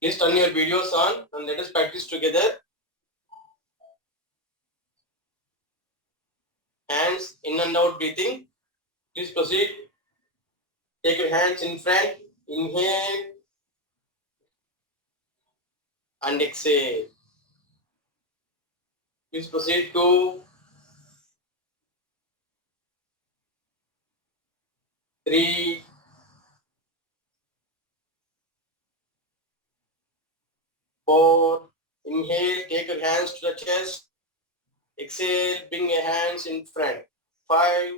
Please turn your videos on and let us practice together. Hands in and out breathing. Please proceed. Take your hands in front. Inhale and exhale. Please proceed to 3, 4. Inhale, take your hands to the chest. Exhale, bring your hands in front. 5.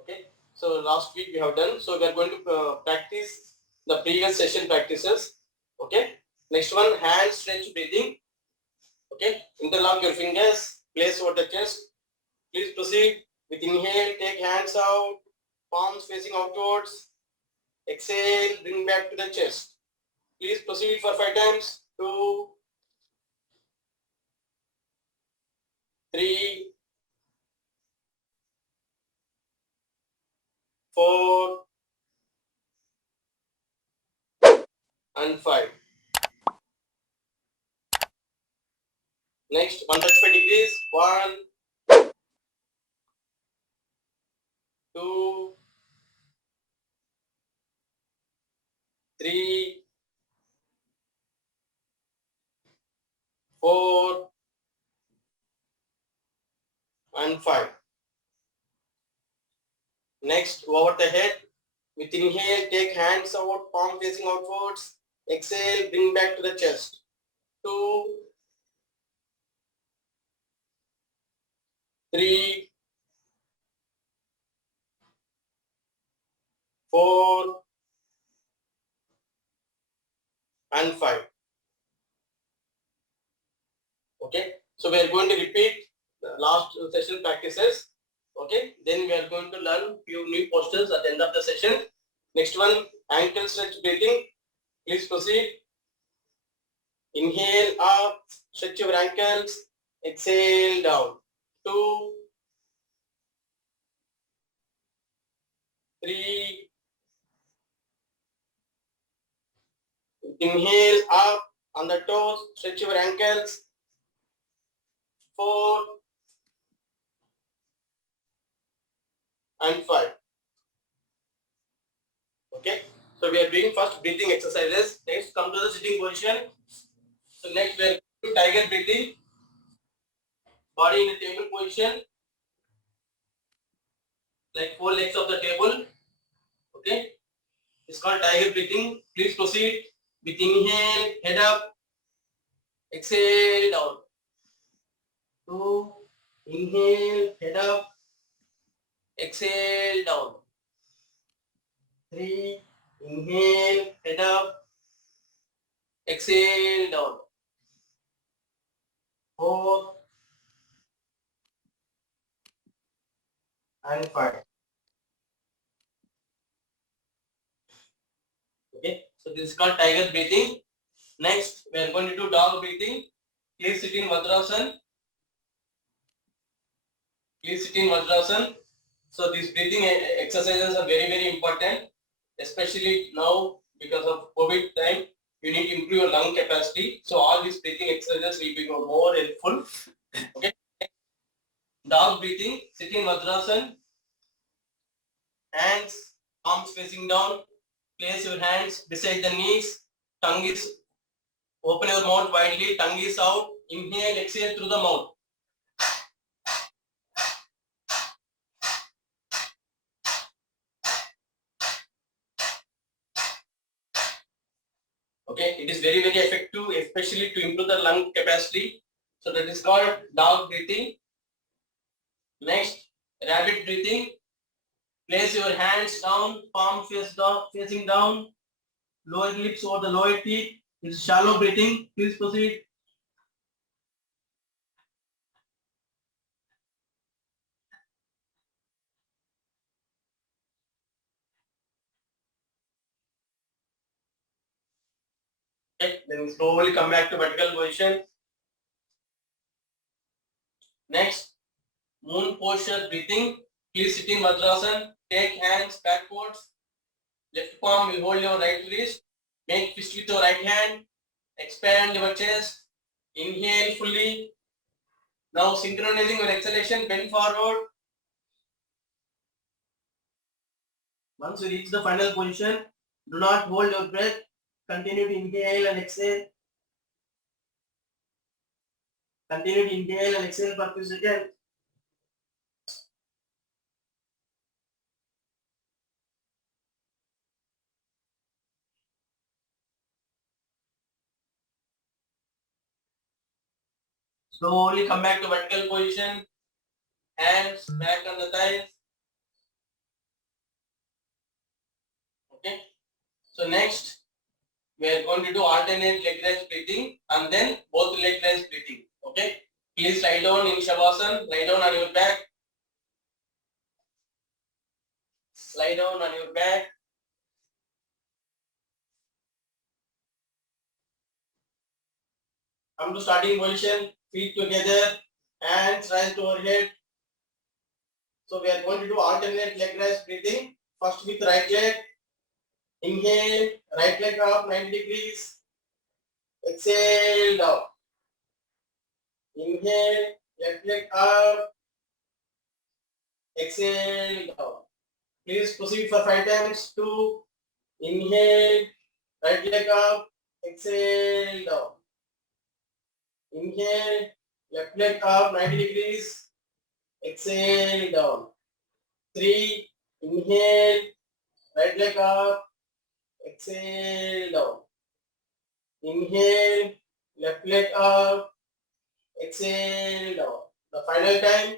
Okay. So last week we have done. So we are going to practice the previous session practices. Okay. Next one, hand stretch breathing. Okay. Interlock your fingers. Place over the chest. Please proceed with inhale. Take hands out. Palms facing outwards. Exhale. Bring back to the chest. Please proceed for 5 times. 2, 3, 4, and 5. Next, 135 degrees. 1, 2, 3, 4, and 5. Next, over the head. With inhale, take hands out, palm facing outwards. Exhale, bring back to the chest. 2, 3, 4, and 5. Okay. So we are going to repeat the last session practices. Okay. Then we are going to learn few new postures at the end of the session. Next one, ankle stretch breathing. Please proceed. Inhale up, stretch your ankles. Exhale down. 2, 3. Inhale up on the toes, stretch your ankles. 4, and 5. Okay. So we are doing first breathing exercises. Next, come to the sitting position. So next we are going to tiger breathing. Body in a table position, like 4 legs of the table. Okay. It's called tiger breathing. Please proceed with inhale, head up, exhale down. 2, inhale, head up, exhale down. 3, inhale, head up, exhale down. 4, and 5. Okay, so this is called tiger breathing. Next, we are going to do dog breathing. Please sit in Vajrasan. Please sit in Vajrasan. So these breathing exercises are very, very important, especially now because of COVID time. You need to improve your lung capacity. So all these breathing exercises will be more helpful. Okay. Dog breathing. Sit in Vajrasan. Hands, arms facing down. Place your hands beside the knees. Tongue is open your mouth widely. Tongue is out. Inhale, exhale through the mouth. Okay, it is very, very effective, especially to improve the lung capacity. So that is called dog breathing. Next, rabbit breathing. Place your hands down, palm facing down, lower lips over the lower teeth. It's shallow breathing. Please proceed. Okay, then slowly come back to vertical position. Next, moon posture breathing. Please sit in Vajrasan. Take hands backwards. Left palm will hold your right wrist. Make fist with your right hand. Expand your chest. Inhale fully. Now synchronizing your exhalation, bend forward. Once you reach the final position, do not hold your breath. Continue to inhale and exhale. Continue to inhale and exhale for few seconds. Slowly come back to vertical position. Hands back on the thighs. Okay. So next, we are going to do alternate leg raise breathing and then both leg raise breathing. Okay. Please lie down in Shavasana. Lie down on your back. Lie down on your back. Come to starting position. Feet together. Hands rise to overhead. So we are going to do alternate leg raise breathing. First with right leg. Inhale. Right leg up 90 degrees. Exhale down. Inhale. Left leg up. Exhale down. Please proceed for 5 times. 2. Inhale. Right leg up. Exhale down. Inhale. Left leg up 90 degrees. Exhale down. 3. Inhale. Right leg up. Exhale down. Inhale. Left leg up. Exhale down. The final time.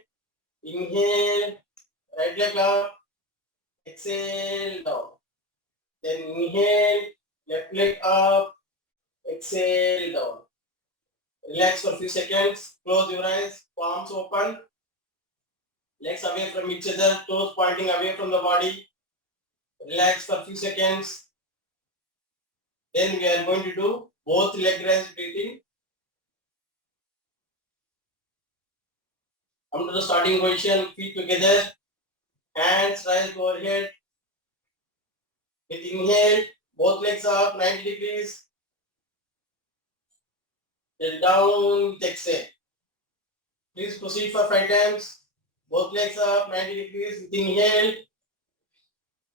Inhale. Right leg up. Exhale down. Then inhale. Left leg up. Exhale down. Relax for a few seconds. Close your eyes. Palms open. Legs away from each other. Toes pointing away from the body. Relax for a few seconds. Then we are going to do both leg raise breathing. Come to the starting position. Feet together. Hands rise overhead. With inhale, both legs up 90 degrees. Then down with exhale. Please proceed for 5 times. Both legs up 90 degrees with inhale.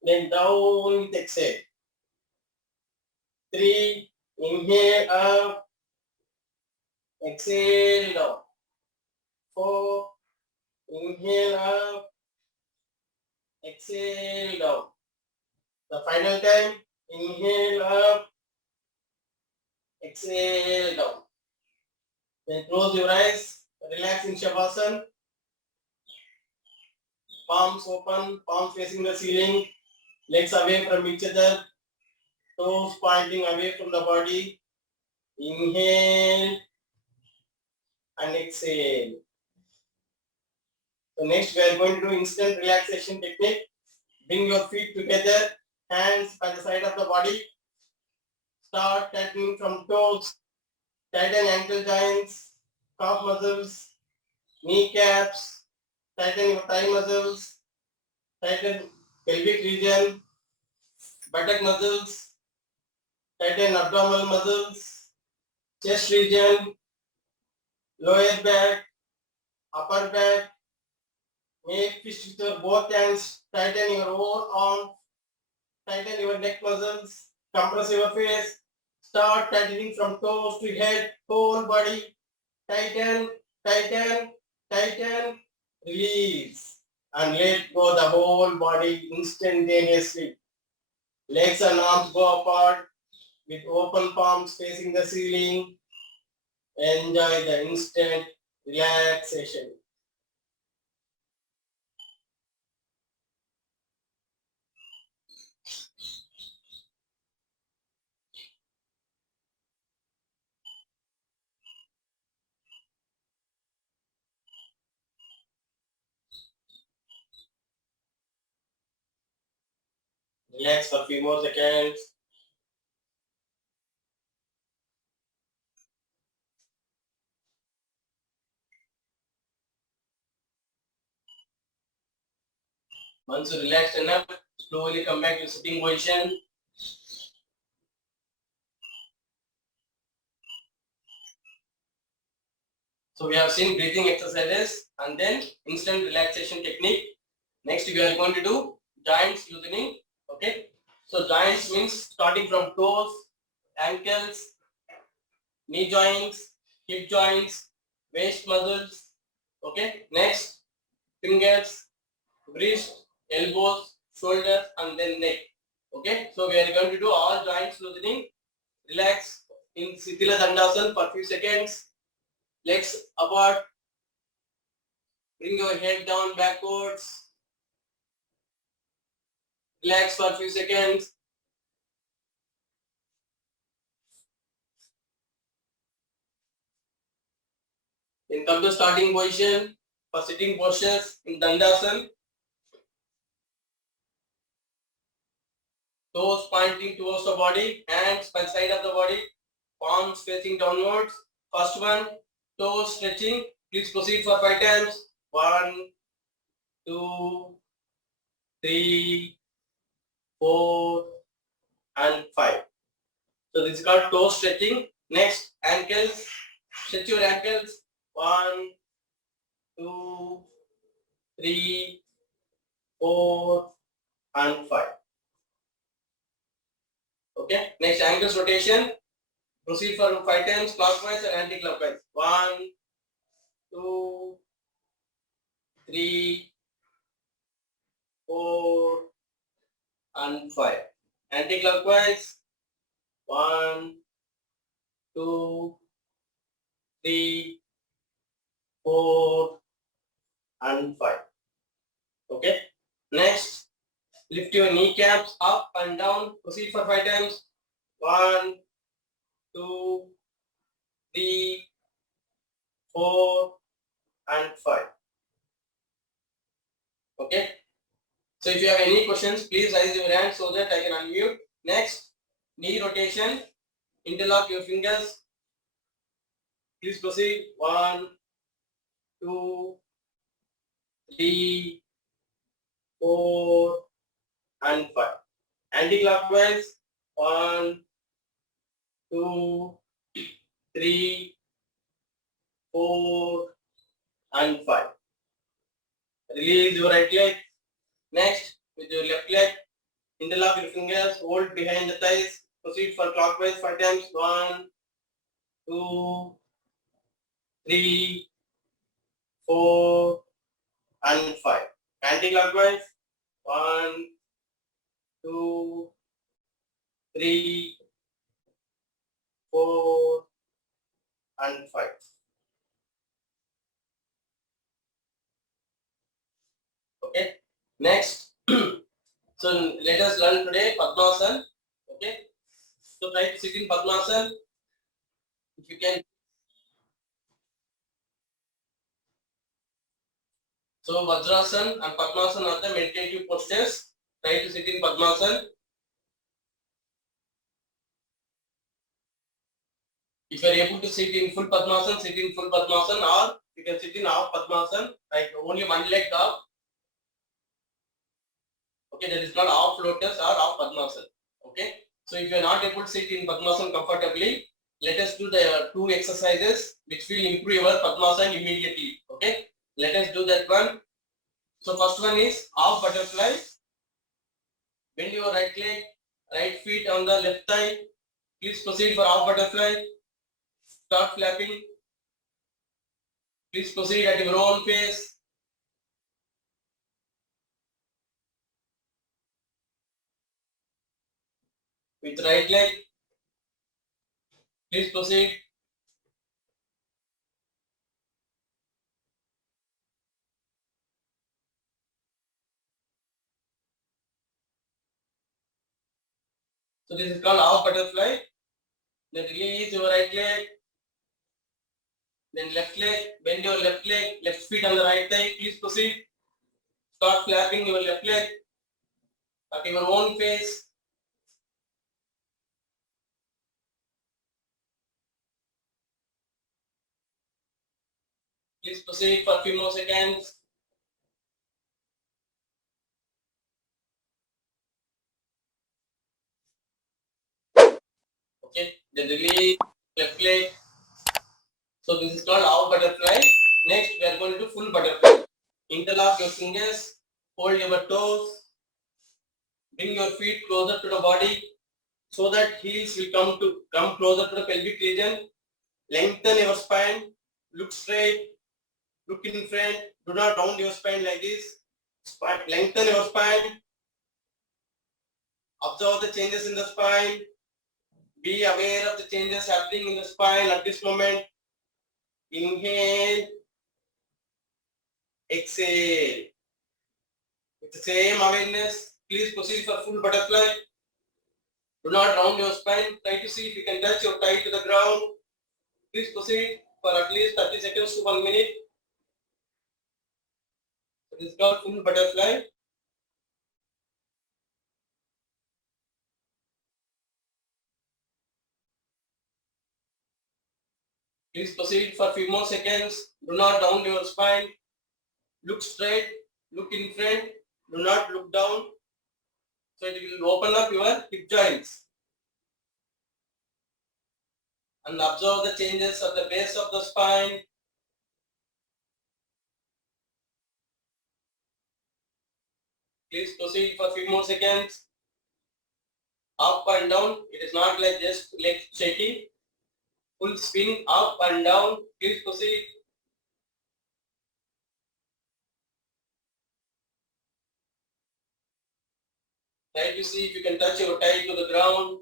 Then down with exhale. 3. Inhale up. Exhale down. 4. Inhale up. Exhale down. The final time. Inhale up. Exhale down. Then close your eyes. Relax in Shavasana. Palms open. Palms facing the ceiling. Legs away from each other. Toes pointing away from the body. Inhale and exhale. So next we are going to do instant relaxation technique. Bring your feet together, hands by the side of the body. Start tightening from toes. Tighten ankle joints, calf muscles, kneecaps. Tighten your thigh muscles. Tighten pelvic region, buttock muscles. Tighten abdominal muscles, chest region, lower back, upper back. Make fist with your both hands. Tighten your whole arm. Tighten your neck muscles. Compress your face. Start tightening from toes to head, whole body. Tighten, tighten, tighten. Release. And let go the whole body instantaneously. Legs and arms go apart with open palms facing the ceiling. Enjoy the instant relaxation. Relax for a few more seconds. Once you relax enough, slowly come back to sitting position. So we have seen breathing exercises and then instant relaxation technique. Next we are going to do joints loosening. Okay. So joints means starting from toes, ankles, knee joints, hip joints, waist muscles. Okay. Next, fingers, wrist, elbows, shoulders, and then neck. Okay. So we are going to do all joints loosening. Relax in Shitila Dandasana for few seconds. Legs apart. Bring your head down backwards. Relax for a few seconds. Then come to starting position for sitting postures in Dandasana. Toes pointing towards the body, hands by side of the body, palms facing downwards. First one, toes stretching. Please proceed for 5 times. 1, 2, 3, 4, and 5. So this is called toe stretching. Next, ankles. Stretch your ankles. 1, 2, 3, 4, and 5. Okay. Next, ankles rotation. Proceed for 5 times clockwise and anti-clockwise. 1, 2, 3, 4, and 5. Anti-clockwise. 1, 2, 3, 4, and 5. Okay. Next, lift your kneecaps up and down. Proceed for 5 times. 1, 2, 3, 4, and 5. Okay. So if you have any questions, please raise your hand so that I can unmute. Next, knee rotation. Interlock your fingers. Please proceed. 1, 2, 3, 4, and 5. Anti-clockwise. 1, 2, 3, 4, and 5. Release your right leg. Next, with your left leg, interlock your fingers, hold behind the thighs. Proceed for clockwise 5 times. 1, 2, 3, 4, and 5. Anti-clockwise. 1, 2, 3, 4, and 5. Okay. Next, so let us learn today Padmasana. Okay. So try to sit in Padmasana. If you can. So Vajrasana and Padmasana are the meditative postures. Try to sit in Padmasana. If you are able to sit in full Padmasana, sit in full Padmasana, or you can sit in half Padmasana, like only one leg up. Okay, that is not half lotus or half Padmasana. Okay, so if you are not able to sit in Padmasana comfortably, let us do the 2 exercises which will improve your Padmasana immediately. Okay, let us do that one. So first one is half butterfly. Bend your right leg, right feet on the left thigh. Please proceed for half butterfly. Start flapping. Please proceed at your own pace. With right leg. Please proceed. So this is called half butterfly. Then release your right leg. Then left leg. Bend your left leg. Left feet on the right thigh. Please proceed. Start flapping your left leg at your own pace. Please proceed for a few more seconds. Then release left leg. So this is called half butterfly. Next we are going to do full butterfly. Interlock your fingers, hold your toes, bring your feet closer to the body so that heels will come closer to the pelvic region. Lengthen your spine, look straight, look in front. Do not round your spine like this. Lengthen your spine. Observe the changes in the spine. Be aware of the changes happening in the spine at this moment. Inhale, exhale. With the same awareness, please proceed for full butterfly. Do not round your spine. Try to see if you can touch your thigh to the ground. Please proceed for at least 30 seconds to 1 minute. It is called full butterfly. Please proceed for few more seconds. Do not round your spine. Look straight. Look in front. Do not look down. So it will open up your hip joints. And observe the changes at the base of the spine. Please proceed for few more seconds. Up and down. It is not like just leg shaking. Full spin up and down. Please proceed. Try to see if you can touch your thigh to the ground.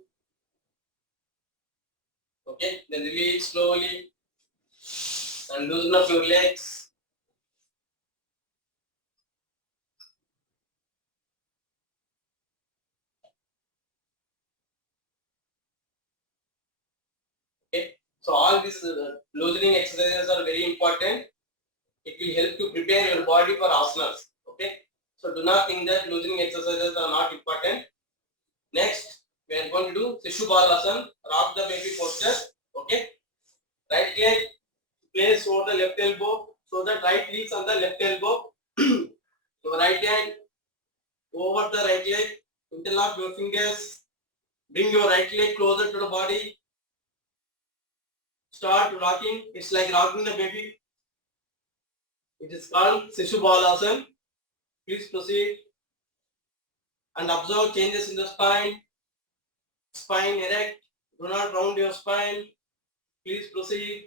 Okay, then release slowly and loosen up your legs. Okay, so all these loosening exercises are very important. It will help to prepare your body for asanas. Okay, so do not think that loosening exercises are not important. Next, we are going to do Shishupala, rock the baby posture. Okay, right leg place over the left elbow so that right legs on the left elbow. Your right hand over the right leg. Interlock your fingers. Bring your right leg closer to the body. Start rocking. It's like rocking the baby. It is called Shishupala. Please proceed and observe changes in the spine. Spine erect. Do not round your spine. Please proceed.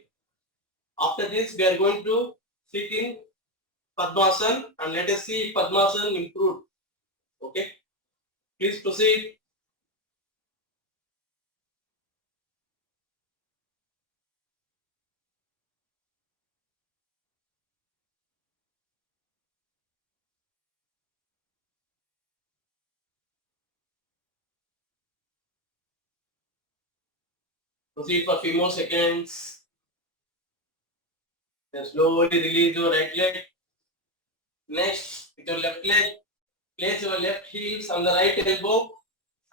After this, we are going to sit in Padmasana and let us see if Padmasana improved. Okay. Please proceed. Proceed for a few more seconds. Then slowly release your right leg. Next, with your left leg, place your left heels on the right elbow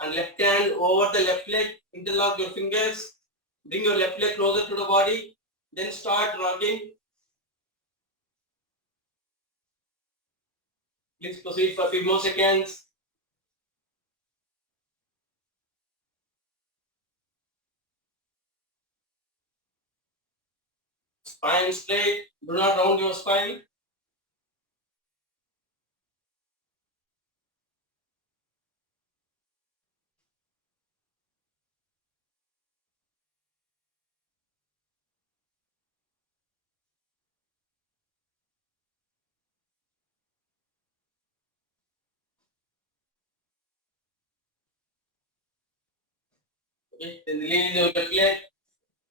and left hand over the left leg. Interlock your fingers. Bring your left leg closer to the body. Then start rocking. Please proceed for a few more seconds. Spine straight. Do not round your spine. Okay. Then release your left leg.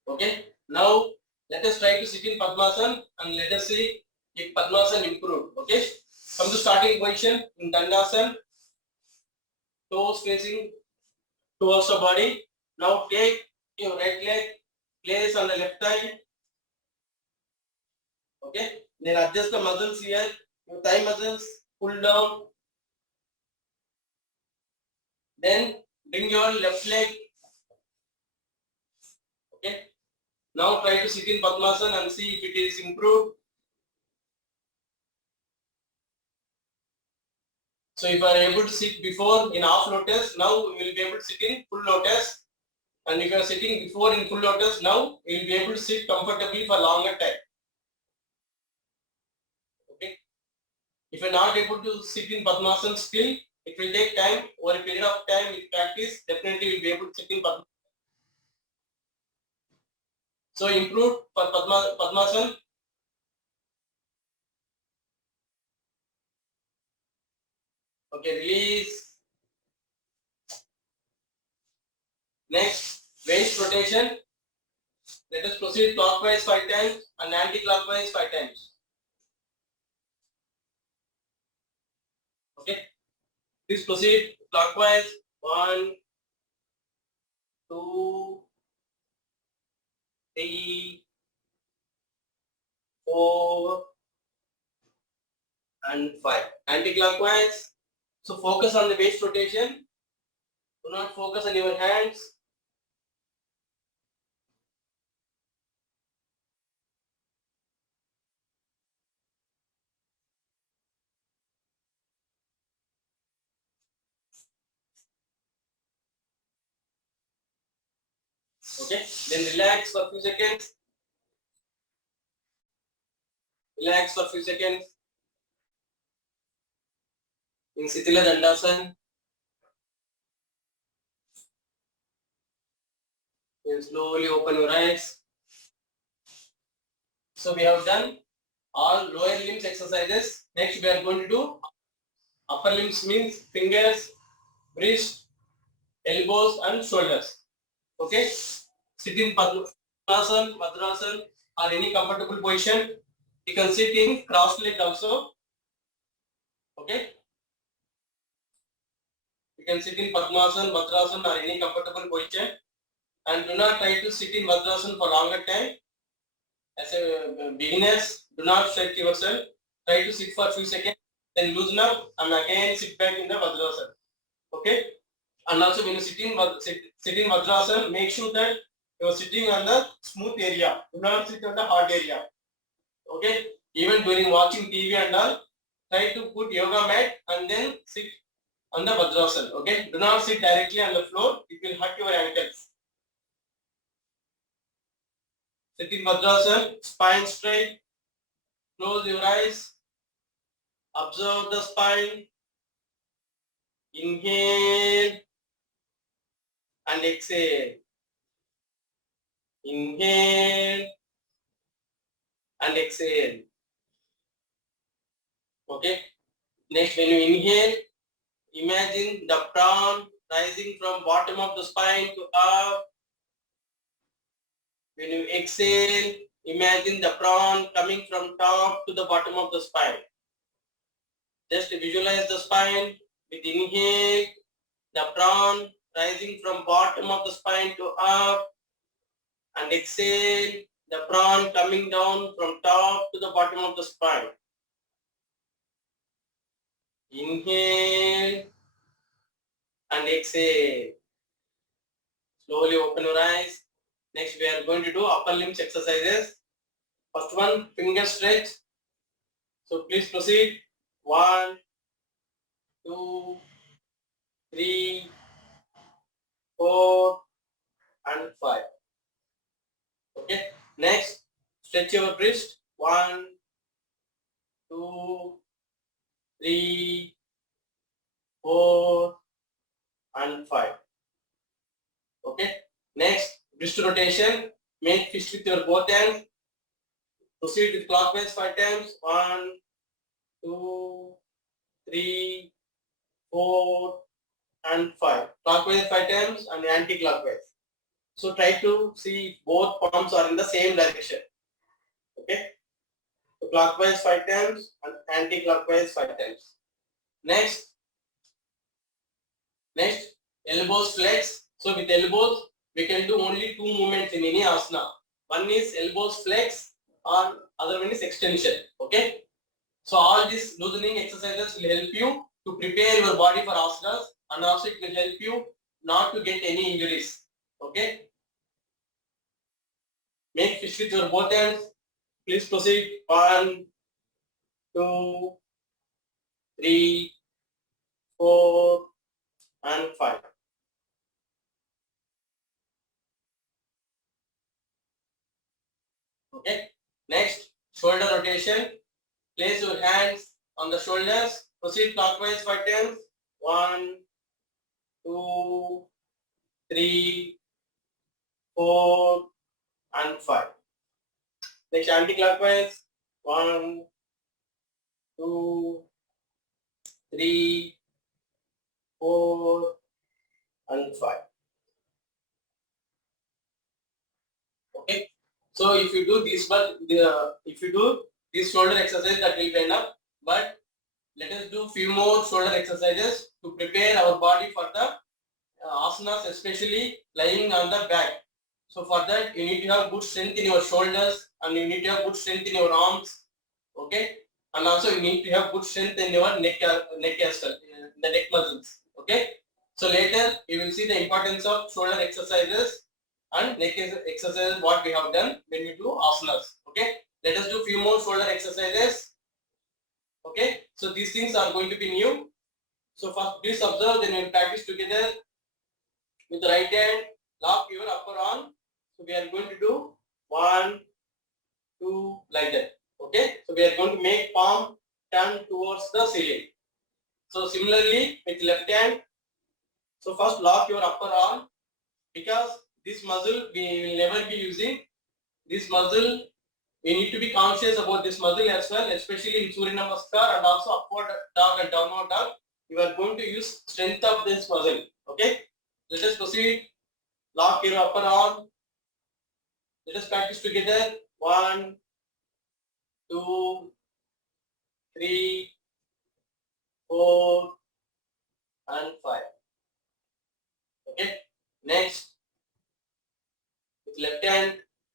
Okay. Now let us try to sit in Padmasana and let us see if Padmasana improved. Okay. From the starting position in Dandasana, toes facing towards the body. Now take your right leg, place on the left thigh. Okay. Then adjust the muscles here. Your thigh muscles pull down. Then bring your left leg. Okay. Now try to sit in Padmasana and see if it is improved. So if you are able to sit before in half lotus, now we will be able to sit in full lotus. And if you are sitting before in full lotus, now you will be able to sit comfortably for longer time. Okay. If you are not able to sit in Padmasana still, it will take time. Over a period of time with practice, definitely you will be able to sit in Padmasana. So improve for Padmasana. Okay, release. Next, waist rotation. Let us proceed clockwise 5 times and anti-clockwise 5 times. Okay. Please proceed clockwise. 1, 2, 3, 4, and 5. Anti-clockwise. So focus on the waist rotation. Do not focus on your hands. Okay. Then relax for a few seconds. Relax for a few seconds. In Sitila Dandasana. Then slowly open your eyes. So we have done all lower limbs exercises. Next we are going to do upper limbs, means fingers, wrist, elbows and shoulders. Okay. Sit in Padmasana, Madrasana or any comfortable position. You can sit in cross leg also. Okay. You can sit in Padmasana, Madrasana or any comfortable position. And do not try to sit in Madrasana for longer time. As a beginners, do not stretch yourself. Try to sit for a few seconds, then loosen up and again sit back in the Madrasana. Okay. And also when you sit in Vajrasana, make sure that you are sitting on the smooth area. Do not sit on the hard area. Okay. Even during watching TV and all, try to put yoga mat and then sit on the Vajrasana. Okay. Do not sit directly on the floor. It will hurt your ankles. Sit in Vajrasana, spine straight. Close your eyes. Observe the spine. Inhale and exhale. Inhale and exhale. Okay. Next, when you inhale, imagine the prawn rising from bottom of the spine to up. When you exhale, imagine the prawn coming from top to the bottom of the spine. Just visualize the spine. With inhale, the prawn rising from bottom of the spine to up. And exhale, the prawn coming down from top to the bottom of the spine. Inhale and exhale. Slowly open your eyes. Next, we are going to do upper limbs exercises. First one, finger stretch. So please proceed. 1, 2, 3, 4, and 5. Okay. Next, stretch your wrist. 1, 2, 3, 4, and 5. Okay. Next, wrist rotation. Make fist with your both hands. Proceed with clockwise 5 times. 1, 2, 3, 4, and 5. Clockwise 5 times and anti-clockwise. So try to see both palms are in the same direction. Okay. So clockwise 5 times and anti-clockwise 5 times. Next, elbows flex. So with elbows, we can do only 2 movements in any asana. One is elbows flex or other one is extension. Okay. So all these loosening exercises will help you to prepare your body for asanas, and also it will help you not to get any injuries. Okay. Make fist with your both hands. Please proceed. 1, 2, 3, 4, and 5. Okay. Next, shoulder rotation. Place your hands on the shoulders. Proceed clockwise 5 times. 1, 2, 3, 4, and 5. Next, anti-clockwise. 1, 2, 3, 4, and 5. Okay. So if you do this, if you do this shoulder exercise, that will be enough. But let us do few more shoulder exercises to prepare our body for the asanas, especially lying on the back. So for that, you need to have good strength in your shoulders, and you need to have good strength in your arms. Okay, and also you need to have good strength in your neck as well, the neck muscles. Okay, so later you will see the importance of shoulder exercises and neck exercises what we have done when we do asanas. Okay, let us do few more shoulder exercises. Okay, so these things are going to be new. So first, please observe. Then we will practice together. With the right hand, lock your upper arm. So we are going to do 1, 2, like that. Okay. So we are going to make palm turn towards the ceiling. So similarly with left hand. So first lock your upper arm, because this muscle we will never be using. This muscle, we need to be conscious about this muscle as well, especially in Surya Namaskar and also upward dog and downward dog. You are going to use strength of this muscle. Okay. Let us proceed. Lock your upper arm. Let us practice together. 1, 2, 3, 4, and 5. Okay. Next, with left hand,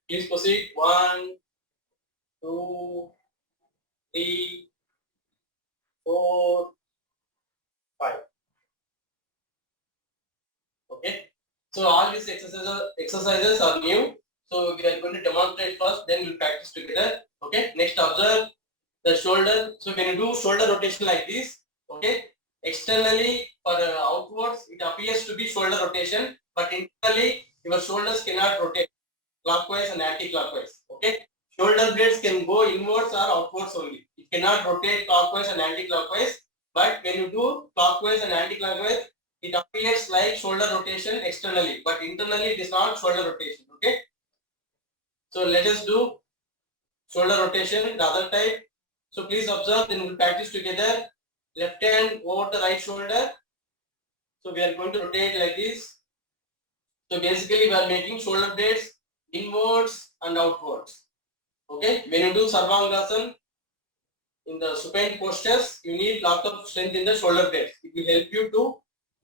please proceed. 1, 2, 3, 4, 5. Okay. So all these exercises are new. So we are going to demonstrate first, then we'll practice together. Okay. Next, observe the shoulder. So when you do shoulder rotation like this, okay, externally for outwards it appears to be shoulder rotation, but internally your shoulders cannot rotate clockwise and anti-clockwise. Okay, shoulder blades can go inwards or outwards only. It cannot rotate clockwise and anti-clockwise. But when you do clockwise and anti-clockwise, it appears like shoulder rotation externally, but internally it is not shoulder rotation. Okay, so let us do shoulder rotation, the other type. So please observe, then we'll practice together. Left hand over the right shoulder. So we are going to rotate like this. So basically we are making shoulder blades inwards and outwards. Okay, when you do Sarvangasana in the supine postures, you need lot of strength in the shoulder blades. It will help you to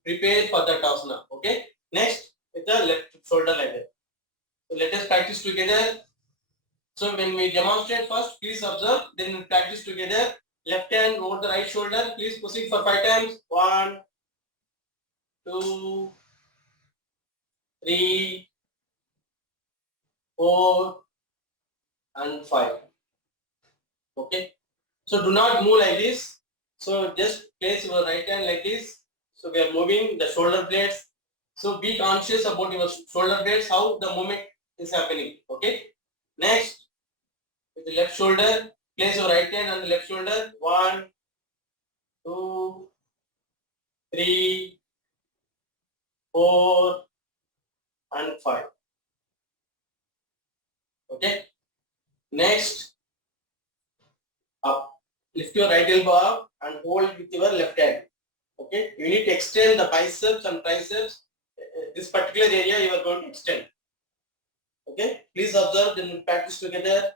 prepare for that asana. Okay, next with the left shoulder like that. So let us practice together. So when we demonstrate first, please observe, then we practice together. Left hand over the right shoulder. Please proceed for 5 times. 1, 2, 3, 4, and 5. Okay. So do not move like this. So just place your right hand like this. So we are moving the shoulder blades. So be conscious about your shoulder blades, how the movement is happening. Okay. Next, with the left shoulder, place your right hand on the left shoulder. 1, 2, 3, 4, and 5. Okay. Next, up. Lift your right elbow up and hold with your left hand. Okay. You need to extend the biceps and triceps. This particular area you are going to extend. Okay. Please observe, then we'll practice together.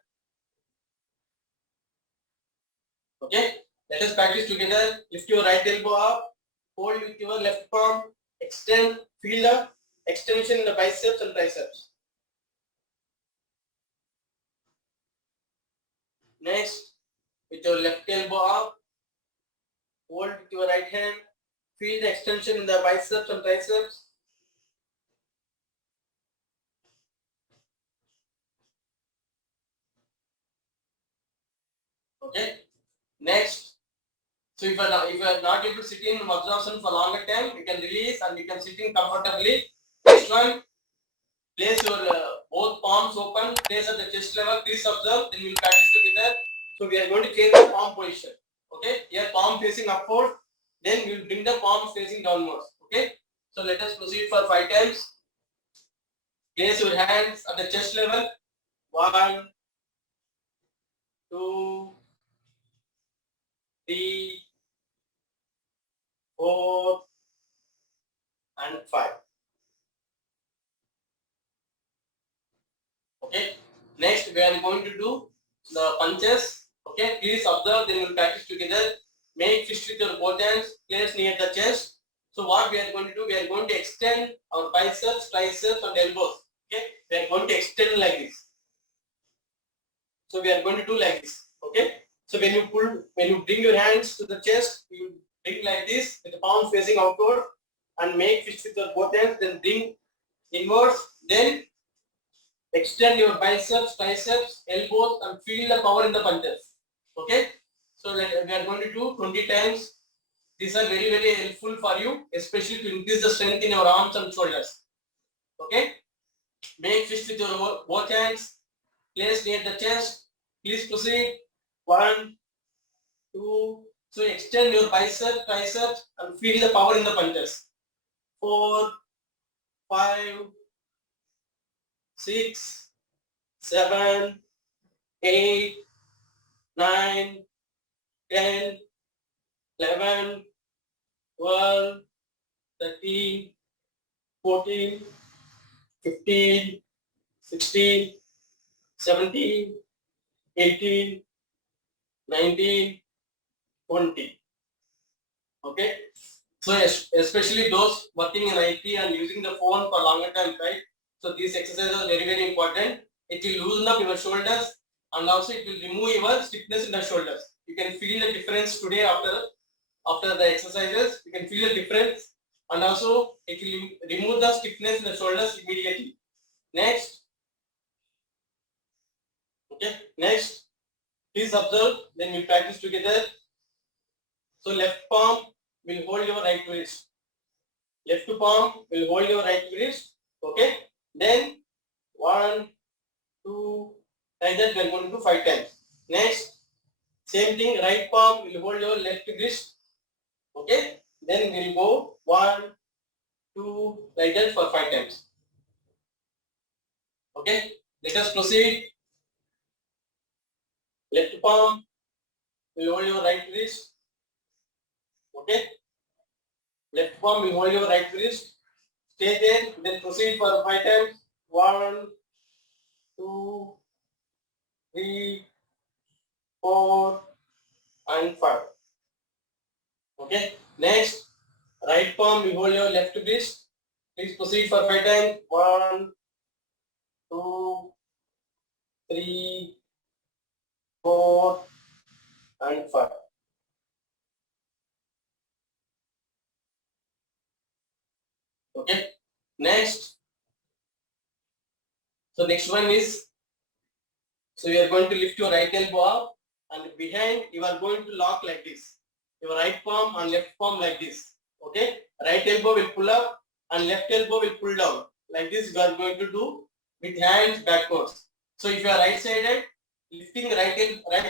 Okay. Let us practice together. Lift your right elbow up. Hold with your left palm. Extend. Feel the extension in the biceps and triceps. Next, with your left elbow up, hold with your right hand. Feel the extension in the biceps and triceps. Okay. Next, so if you are not able to sit in Vajrasana for longer time, you can release and you can sit in comfortably. Next one, with your left elbow up, hold with your right hand. Feel the extension in the biceps and triceps. Okay. Next, so if you are not able to sit in Vajrasana for longer time, you can release and you can sit in comfortably. Next one, with your left hand over the right shoulder. Please proceed for 5 times. 1, 2, 3, 4, and 5. Okay. Next, with your left elbow up, hold with your right hand. Feel the extension in the biceps and triceps. Place your both palms open, place at the chest level, please observe, then we will practice together. So we are going to change the palm position. Okay, here palm facing upward, then we will bring the palms facing downwards. Okay, so let us proceed for 5 times. Place your hands at the chest level. 1, 2, 3, 4, and 5. Okay. Next, we are going to do the punches. Okay. Please observe. Then we will practice together. Make fist with your both hands. Place near the chest. So what we are going to do? We are going to extend our biceps, triceps, and elbows. Okay. We are going to extend like this. So we are going to do like this. Okay. So when you bring your hands to the chest, you bring like this with the palms facing outward, and make fist with your both hands. Then bring inwards. Then extend your biceps, triceps, elbows, and feel the power in the punches. Okay. So we are going to do 20 times. These are very, very helpful for you, especially to increase the strength in your arms and shoulders. Okay. Make fist with your both hands. Place near the chest. Please proceed. 1, 2. So extend your biceps, triceps, and feel the power in the punches. 4, 5, 6, 7, 8, 9, 10, 11, 12, 13, 14, 15, 16, 17, 18, 19, 20. Okay. So especially those working in IT and using the phone for longer time, right? So these exercises are very, very important. It will loosen up your shoulders, and also it will remove your stiffness in the shoulders. You can feel the difference today after the exercises. You can feel the difference, and also it will remove the stiffness in the shoulders immediately. Next. Okay. Next. Please observe. Then we practice together. So left palm will hold your right wrist. Left palm will hold your right wrist. Okay. Then 1, 2, like that we are going to do 5 times. Next, same thing. Right palm will hold your left wrist. Okay. Then we'll go 1, 2, like that for 5 times. Okay. Let us proceed. Left palm will hold your right wrist. Okay. Left palm will hold your right wrist. Stay there. Then proceed for 5 times. 1, 2, 3, 4, and 5. Okay. Next, right palm will hold your left wrist. Please proceed for 5 times. 1, 2, 3, 4, and 5. Okay. Next. So next one is, so you are going to lift your right elbow up, and behind you are going to lock like this. Your right palm and left palm like this. Okay. Right elbow will pull up and left elbow will pull down. Like this you are going to do with hands backwards. So if you are right-sided, lifting right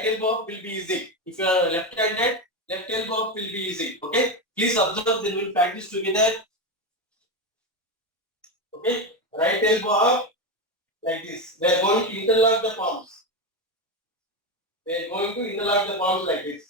elbow up will be easy. If you are left-handed, left elbow up will be easy. Okay. Please observe. Then we'll practice together. Okay. Right elbow up like this. We are going to interlock the palms. We are going to interlock the palms like this.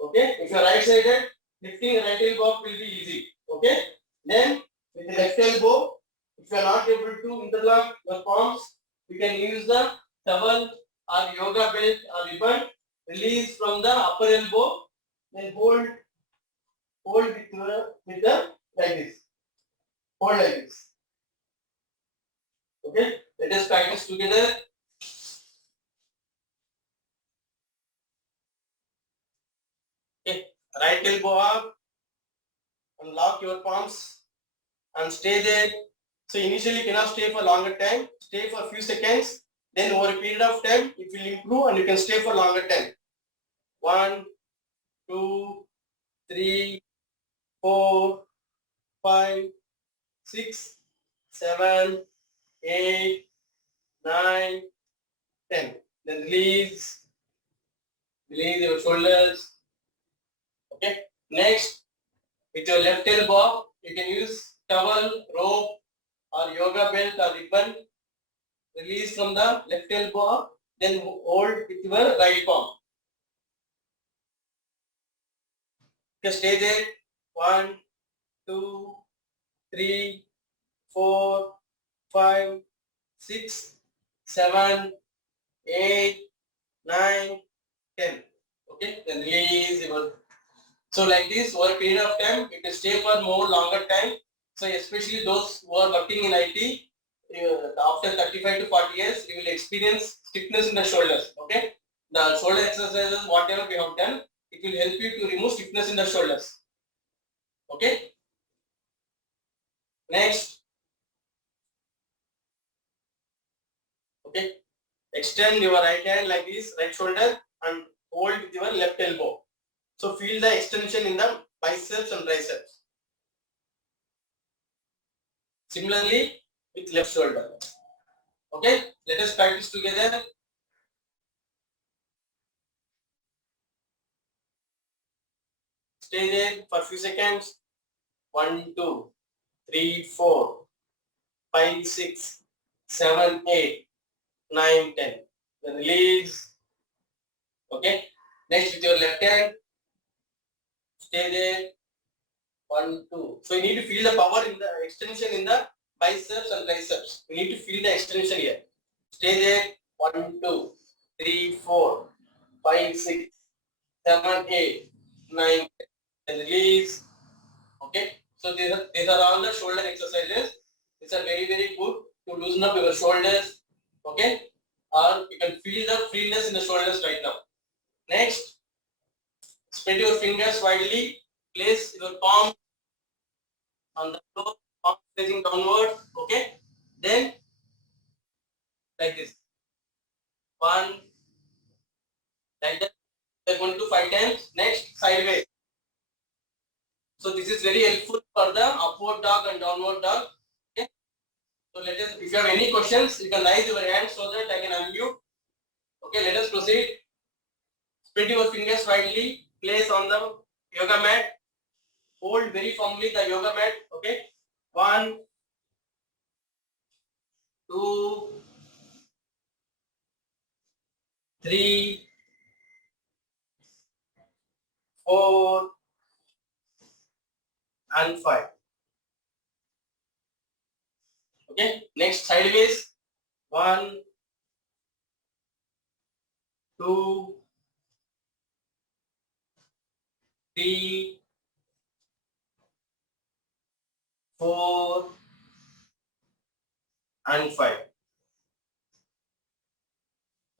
Okay. If you are right-sided, lifting right elbow up will be easy. Okay. Then with the left elbow, if you are not able to interlock the palms, you can use the towel or yoga belt or ribbon. Release from the upper elbow, then hold with the like this. Hold like this. Okay. Let us practice together. Okay. Right elbow up and lock your palms and stay there. So initially you cannot stay for longer time. Stay for a few seconds. Then over a period of time, it will improve and you can stay for longer time. 1, 2, 3, 4, 5, 6, 7, 8, 9, 10. Then release your shoulders. Okay. Next, with your left elbow, you can use towel, rope, or yoga belt or ribbon. Release from the left elbow, then hold with your right palm. Okay, stay there. 1, 2, 3, 4, 5, 6, 7, 8, 9, 10. Okay, then release your. So like this, over a period of time, you can stay for more longer time. So especially those who are working in IT, after 35 to 40 years, you will experience stiffness in the shoulders. Okay, the shoulder exercises, whatever we have done, it will help you to remove stiffness in the shoulders. Okay. Next. Okay. Extend your right hand like this, right shoulder, and hold with your left elbow. So feel the extension in the biceps and triceps. Similarly with left shoulder. Okay, let us practice together. Stay there for few seconds. 1, 2, 3, 4, 5, 6, 7, 8, 9, 10. Then release. Okay. Next with your left hand. Stay there. 1, 2. So you need to feel the power in the extension in the biceps and triceps. You need to feel the extension here. Stay there. 1, 2, 3, 4, 5, 6, 7, 8, 9, 10. And release. Okay. So these are all the shoulder exercises. These are very good to loosen up your shoulders. Okay. Or you can feel the freeness in the shoulders right now. Next, spread your fingers widely. Place your palm on the floor, palm facing downward. Okay. Then like this. 1, like that. We're going to do 5 times. Next, sideways. So this is very helpful for the upward dog and downward dog. Okay. So let us, if you have any questions, you can raise your hand so that I can unmute. Okay, let us proceed. Spread your fingers widely. Place on the yoga mat. Hold very firmly the yoga mat. Okay. 1, 2, 3, 4, and 5. Okay. Next, sideways. 1, 2, 3, 4, and 5.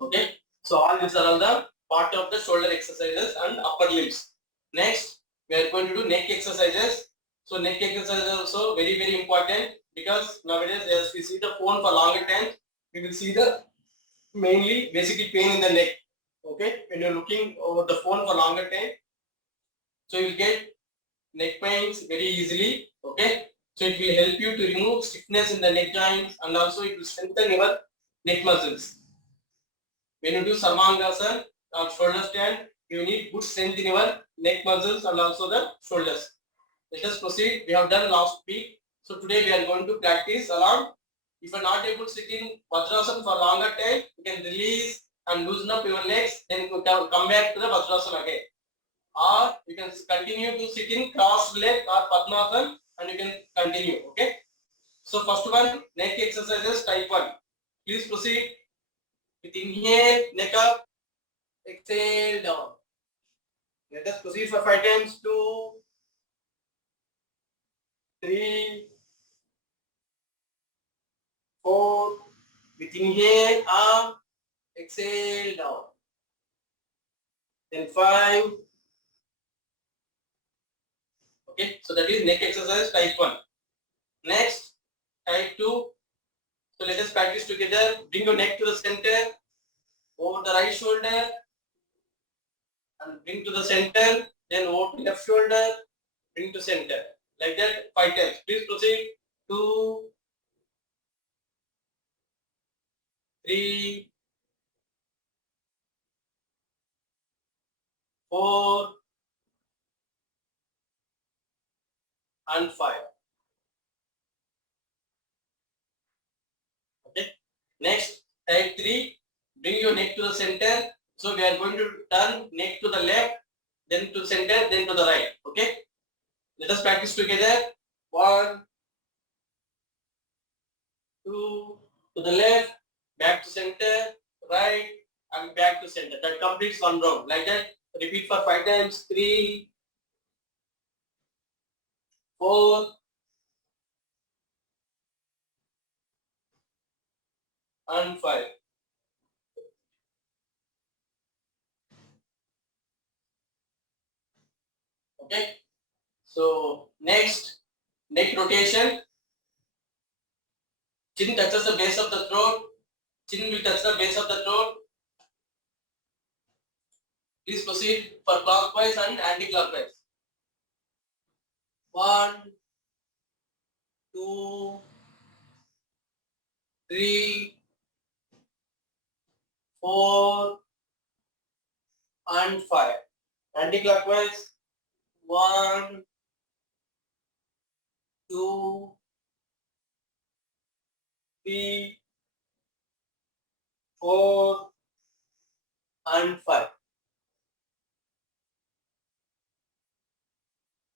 Okay. So all these are all the part of the shoulder exercises and upper limbs. Next, we are going to do neck exercises. So neck exercises are also very important, because nowadays as we see the phone for longer time, we will see the mainly basically pain in the neck. Okay, when you're looking over the phone for longer time, so you will get neck pains very easily. Okay, so it will help you to remove stiffness in the neck joints, and also it will strengthen your neck muscles. When you do Sarvangasana or shoulder stand, you need good strength in your neck muscles and also the shoulders. Let us proceed. We have done last week. So today we are going to practice along. If you are not able to sit in Vajrasana for longer time, you can release and loosen up your legs, then you can come back to the Vajrasana again. Or you can continue to sit in cross leg or Padmasana and you can continue. Okay. So first one, neck exercises type 1. Please proceed. With inhale, neck up, exhale, down. Let us proceed for 5 times. 2, 3, 4. With inhale, up, exhale, down. Then 5. Okay, so that is neck exercise type 1. Next, type 2. So let us practice together. Bring your neck to the center, over the right shoulder, and bring to the center, then over to left shoulder, bring to center. Like that 5 times. Please proceed. 2, 3, 4, and 5. Okay. Next, type 3. Bring your neck to the center. So we are going to turn neck to the left, then to center, then to the right. Okay. Let us practice together. 1, 2, to the left, back to center, right, and back to center. That completes one round. Like that, repeat for 5 times. 3, 4, and 5. Okay. So next, neck rotation. Chin touches the base of the throat. Chin will touch the base of the throat. Please proceed for clockwise and anti-clockwise. 1, 2, 3, 4, and 5. Anti-clockwise. 1, 2, 3, 4, and 5.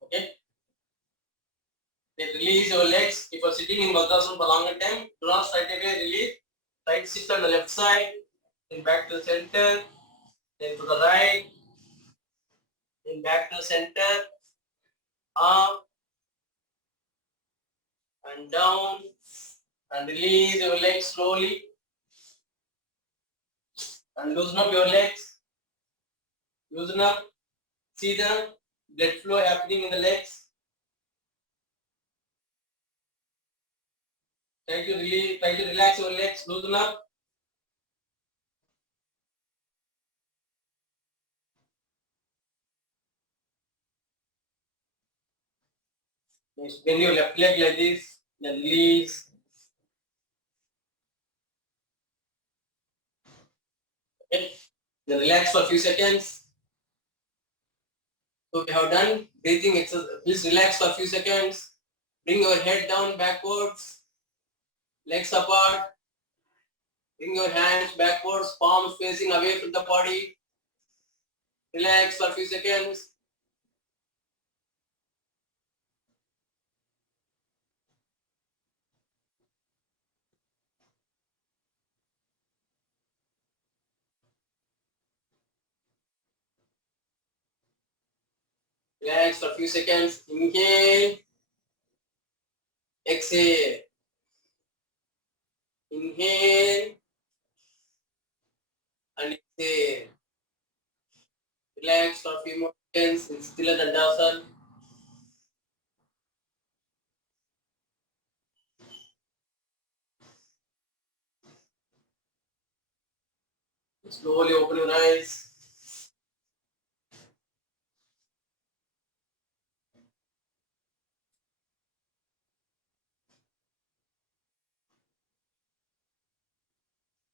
Okay. Then release your legs. If you are sitting in Vajrasana for longer time, do not straight away release. Right sit on the left side, then back to the center, then to the right, then back to the center, up and down, and release your legs slowly, and loosen up your legs. Loosen up. See the blood flow happening in the legs. Try to release. Try to relax your legs. Loosen up. Next, bend your left leg like this. Then release. Okay. Then relax for a few seconds. So we have done breathing exercise. Please relax for a few seconds. Bring your head down backwards. Legs apart. Bring your hands backwards. Palms facing away from the body. Relax for a few seconds. Relax for a few seconds. Inhale. Exhale. Inhale. And exhale. Relax for a few more seconds in Stila Dandasana. Slowly open your eyes.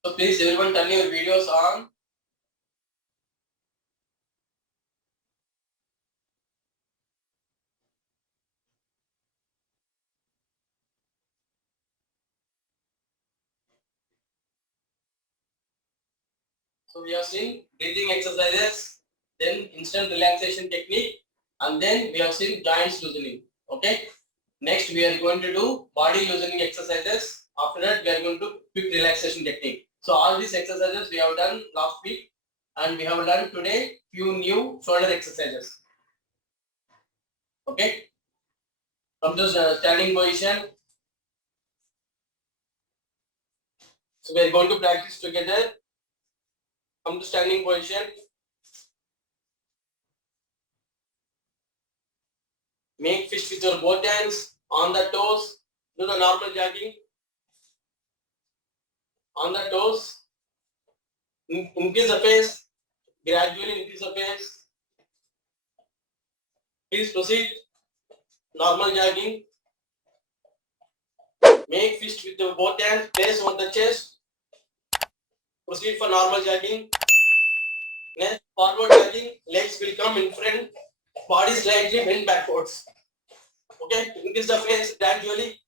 So please everyone turn your videos on. So we have seen breathing exercises, then instant relaxation technique, and then we have seen joints loosening. Okay. Next we are going to do body loosening exercises. After that we are going to quick relaxation technique. So all these exercises we have done last week, and we have done today few new shoulder exercises. Okay. Come to standing position. So we are going to practice together. Come to standing position. Make fist with your both hands on the toes. Do the normal jogging. On the toes. Increase the pace. Gradually increase the pace. Please proceed. Normal jogging. Make fist with your both hands. Place on the chest. Proceed for normal jogging. Next, forward jogging. Legs will come in front. Body slightly bend backwards. Okay, increase the pace gradually.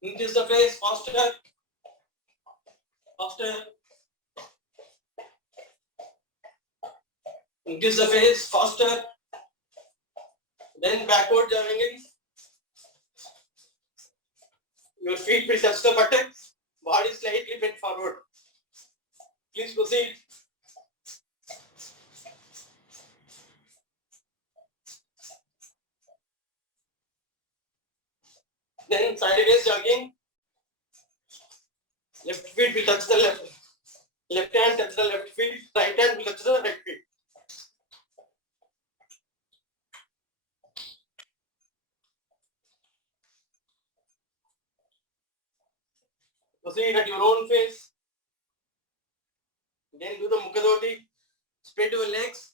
Increase the pace faster. Faster. Increase the pace faster. Then backward jogging. Your feet will touch the buttocks. Body slightly bent forward. Please proceed. Then sideways jogging. Left feet will touch the left. Left hand touch the left feet. Right hand will touch the right feet. Proceed at your own pace. Then do the Mukha. Spread your legs.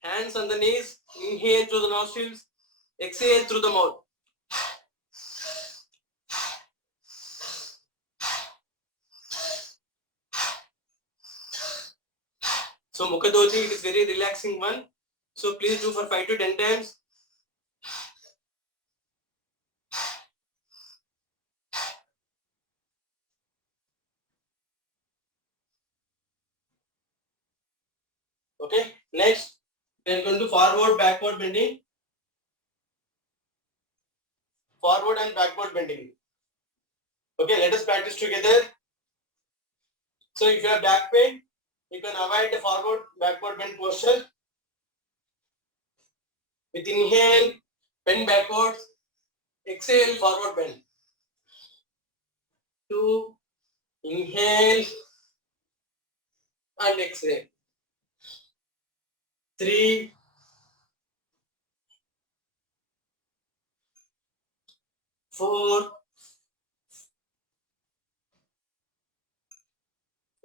Hands on the knees. Inhale through the nostrils. Exhale through the mouth. So Mukha Doti, it is very relaxing one. So please do for 5 to 10 times. Okay. Next, we are going to forward, backward bending. Forward and backward bending. Okay, let us practice together. So if you have back pain, you can avoid the forward, backward bend posture. With inhale, bend backwards. Exhale, forward bend. 2, inhale and exhale. 3, 4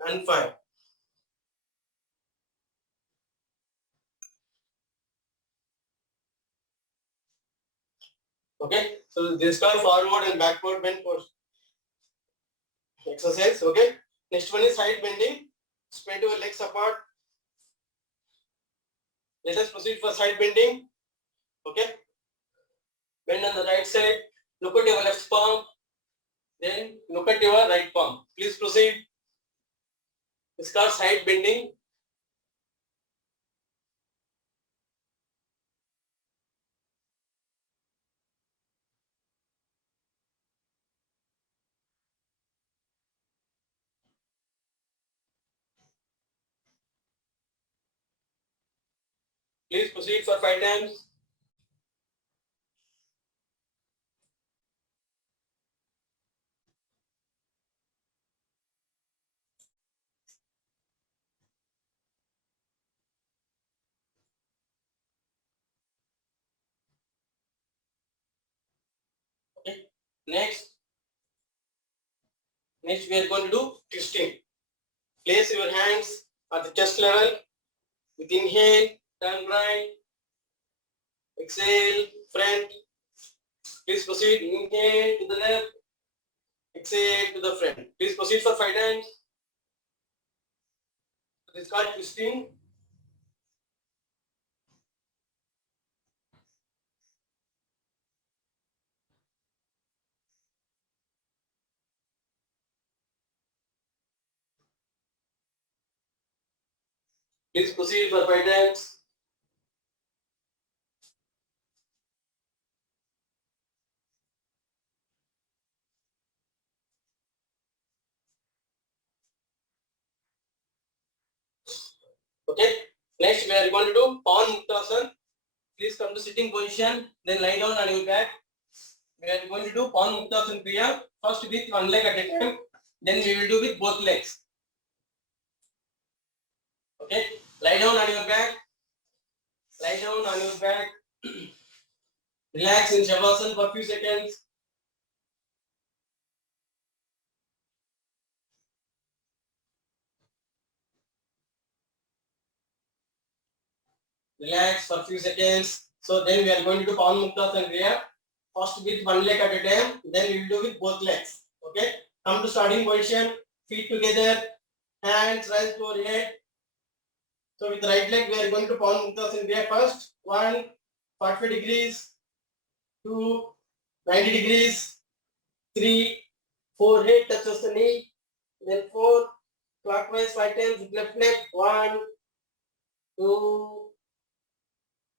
and 5. Okay, so this is called forward and backward bend posture exercise. Okay, next one is side bending. Spread your legs apart. Let us proceed for side bending. Okay, bend on the right side. Look at your left palm. Then look at your right palm. Please proceed. It's called side bending. Please proceed for 5 times. Okay. Next we are going to do twisting. Place your hands at the chest level. With inhale, turn right. Exhale, front. Please proceed. Inhale to the left. Exhale to the front. Please proceed for 5 times. This is called twisting. Please proceed for 5 times. Okay. Next we are going to do Pawan Muktasana. Please come to sitting position. Then lie down on your back. We are going to do Pawan Muktasana Kriya. First with one leg at a time. Then we will do with both legs. Okay. Lie down on your back. Lie down on your back. Relax in Shavasana for a few seconds. Relax for a few seconds. So then we are going to do Pawan Muktasana Kriya. First with one leg at a time. Then we will do with both legs. Okay. Come to starting position. Feet together. Hands rise to our head. So with right leg, we are going to Pawan Muktasana Kriya first. 1, 45 degrees. 2, 90 degrees. 3, forehead touches the knee. Then 4, clockwise 5 times with left leg. 1, 2,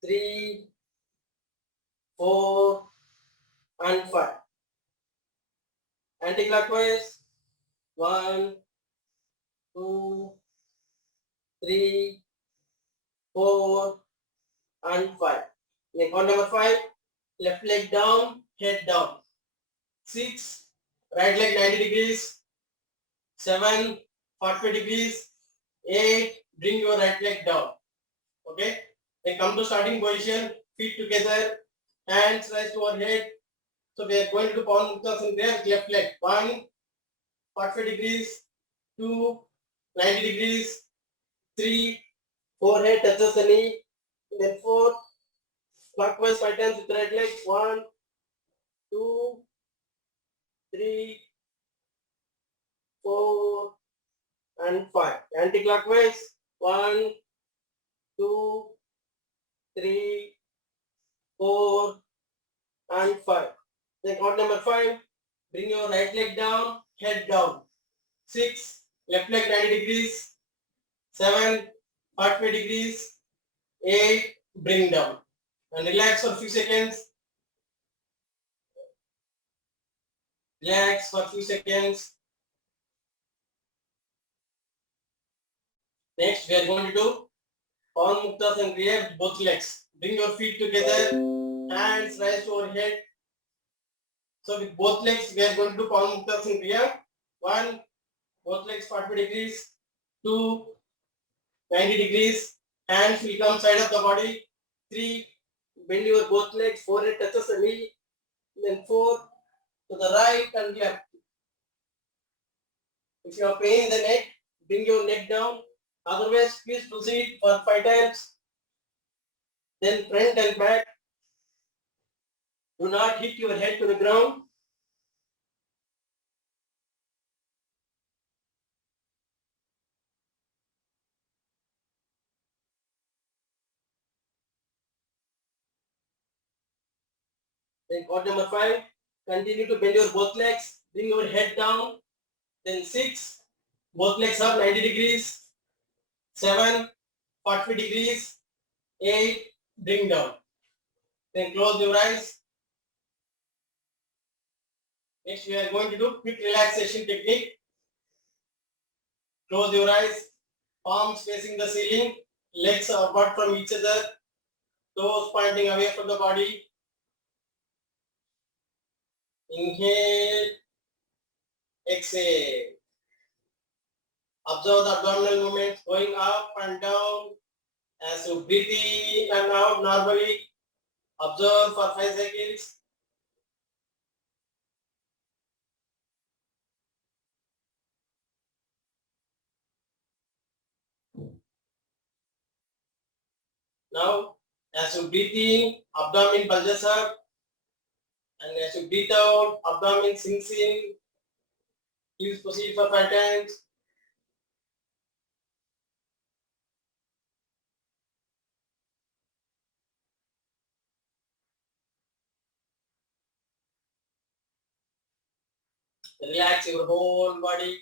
3, 4, and 5. Anti-clockwise. 1, 2, 3, 4, and 5. Then count number 5. Left leg down, head down. 6, right leg 90 degrees. 7, 45 degrees. 8, bring your right leg down. Okay. Then come to starting position. Feet together. Hands rise to our head. So we are going to do Pawan Muktasana there. Left leg. 1, 45 degrees. 2, 90 degrees. 3, forehead touches the knee. Then 4, clockwise 5 times with right leg. 1, 2, 3, 4, and 5. Anti-clockwise. 1, 2, 3, 4, and 5. Then count number 5. Bring your right leg down, head down. 6, left leg 90 degrees. 7, 45 degrees. 8, bring down. And relax for a few seconds. Relax for a few seconds. Next, we are going to do Pawan Muktasana Kriya with both legs. Bring your feet together, hands rise to our head. So with both legs, we are going to do Pawan Muktasana Kriya. 1, both legs 45 degrees. 2, 90 degrees. Hands will come side of the body. 3, bend your both legs. Forehead touches the knee. Then 4, to the right and left. If you have pain in the neck, bring your neck down. Otherwise, please proceed for 5 times. Then front and back. Do not hit your head to the ground. Then cord number 5, continue to bend your both legs, bring your head down. Then 6, both legs up 90 degrees. 7, 45 degrees. 8, bring down. Then close your eyes. Next, we are going to do quick relaxation technique. Close your eyes, palms facing the ceiling, legs are apart from each other, toes pointing away from the body. Inhale, exhale. Observe the abdominal movements going up and down as you breathe in and out normally. Observe for 5 seconds. Now, as you breathe in, abdomen bulges up, and as you breathe out, abdomen sinks in. Please proceed for 5 times. Relax your whole body.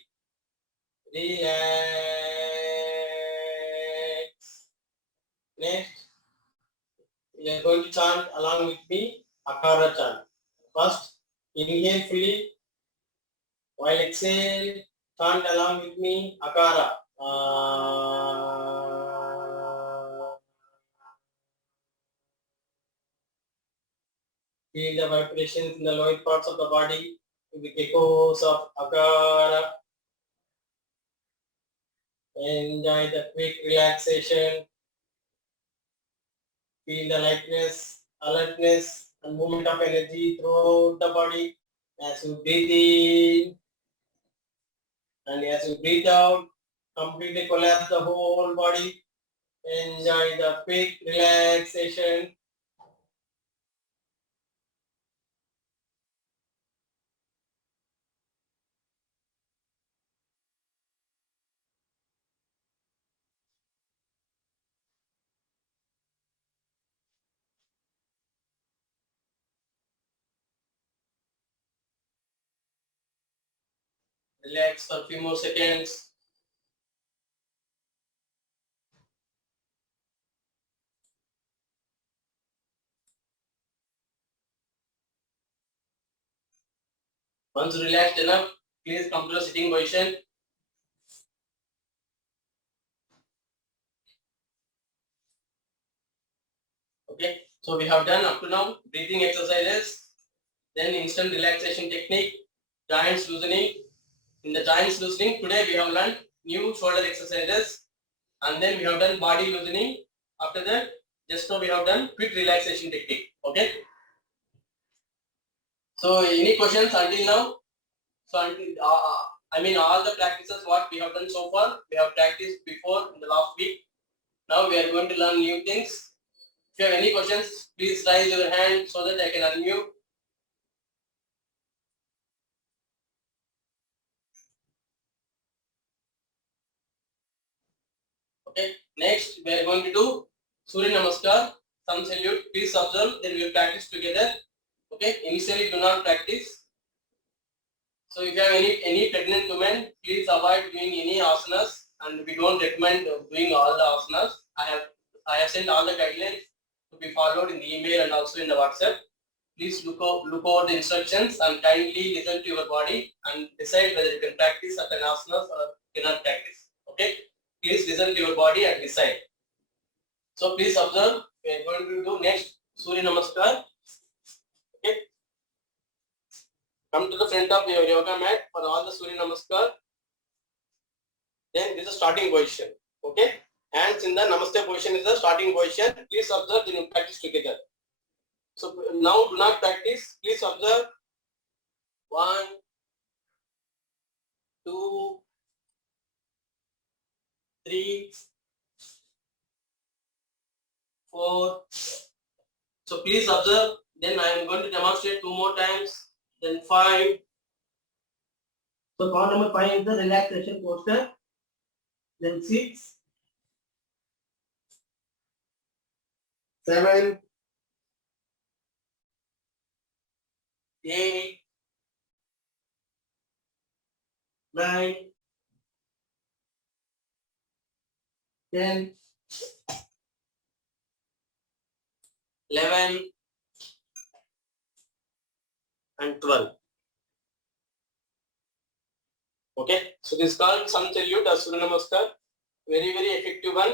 Relax. Next, we are going to chant along with me, Akara chant. First, inhale fully. While exhale, chant along with me, Akara. Feel the vibrations in the lower parts of the body with echoes of Akara. Enjoy the quick relaxation. Feel the lightness, alertness, and movement of energy throughout the body as you breathe in and as you breathe out. Completely collapse the whole body. Enjoy the quick relaxation. Relax for a few more seconds. Once relaxed enough, please come to the sitting position. Okay, so we have done up to now breathing exercises, then instant relaxation technique, joints loosening. In the joints loosening, today we have learned new shoulder exercises, and then we have done body loosening. After that, just now we have done quick relaxation technique. Okay. So any questions until now? So I mean all the practices what we have done so far, we have practiced before in the last week. Now we are going to learn new things. If you have any questions, please raise your hand so that I can unmute. Okay. Next, we are going to do Surya Namaskar, sun salute. Please observe. Then we will practice together. Okay. Initially, do not practice. So if you have any pregnant women, please avoid doing any asanas, and we don't recommend doing all the asanas. I have sent all the guidelines to be followed in the email and also in the WhatsApp. Please look over the instructions and kindly listen to your body and decide whether you can practice certain asanas or cannot practice. Okay. Please listen to your body and decide. So please observe. We are going to do next Surya Namaskar. Okay. Come to the front of your yoga mat for all the Surya Namaskar. Then this is the starting position. Okay. Hands in the Namaste position is the starting position. Please observe, then you practice together. So now do not practice. Please observe. 1, 2, 3, 4. So please observe. Then I am going to demonstrate 2 more times. Then 5. So count number 5 is the relaxation posture. Then 6, 7, 8, 9, 10, 11, and 12. Okay, so this is called sun salute or Surya Namaskar. Very effective one.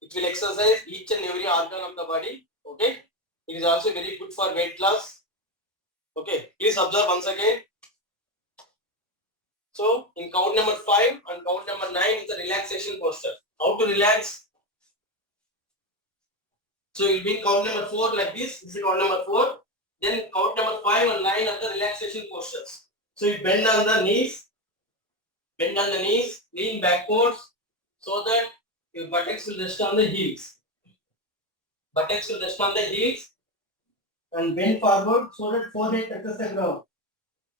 It will exercise each and every organ of the body. Okay, it is also very good for weight loss. Okay, please observe once again. So in count number 5 and count number 9 is the relaxation posture. How to relax? So it will be count number 4 like this. This is count number 4. Then count number 5 and 9 are the relaxation postures. So you bend on the knees. Bend on the knees, lean backwards so that your buttocks will rest on the heels. Buttocks will rest on the heels and bend forward so that forehead touches the ground.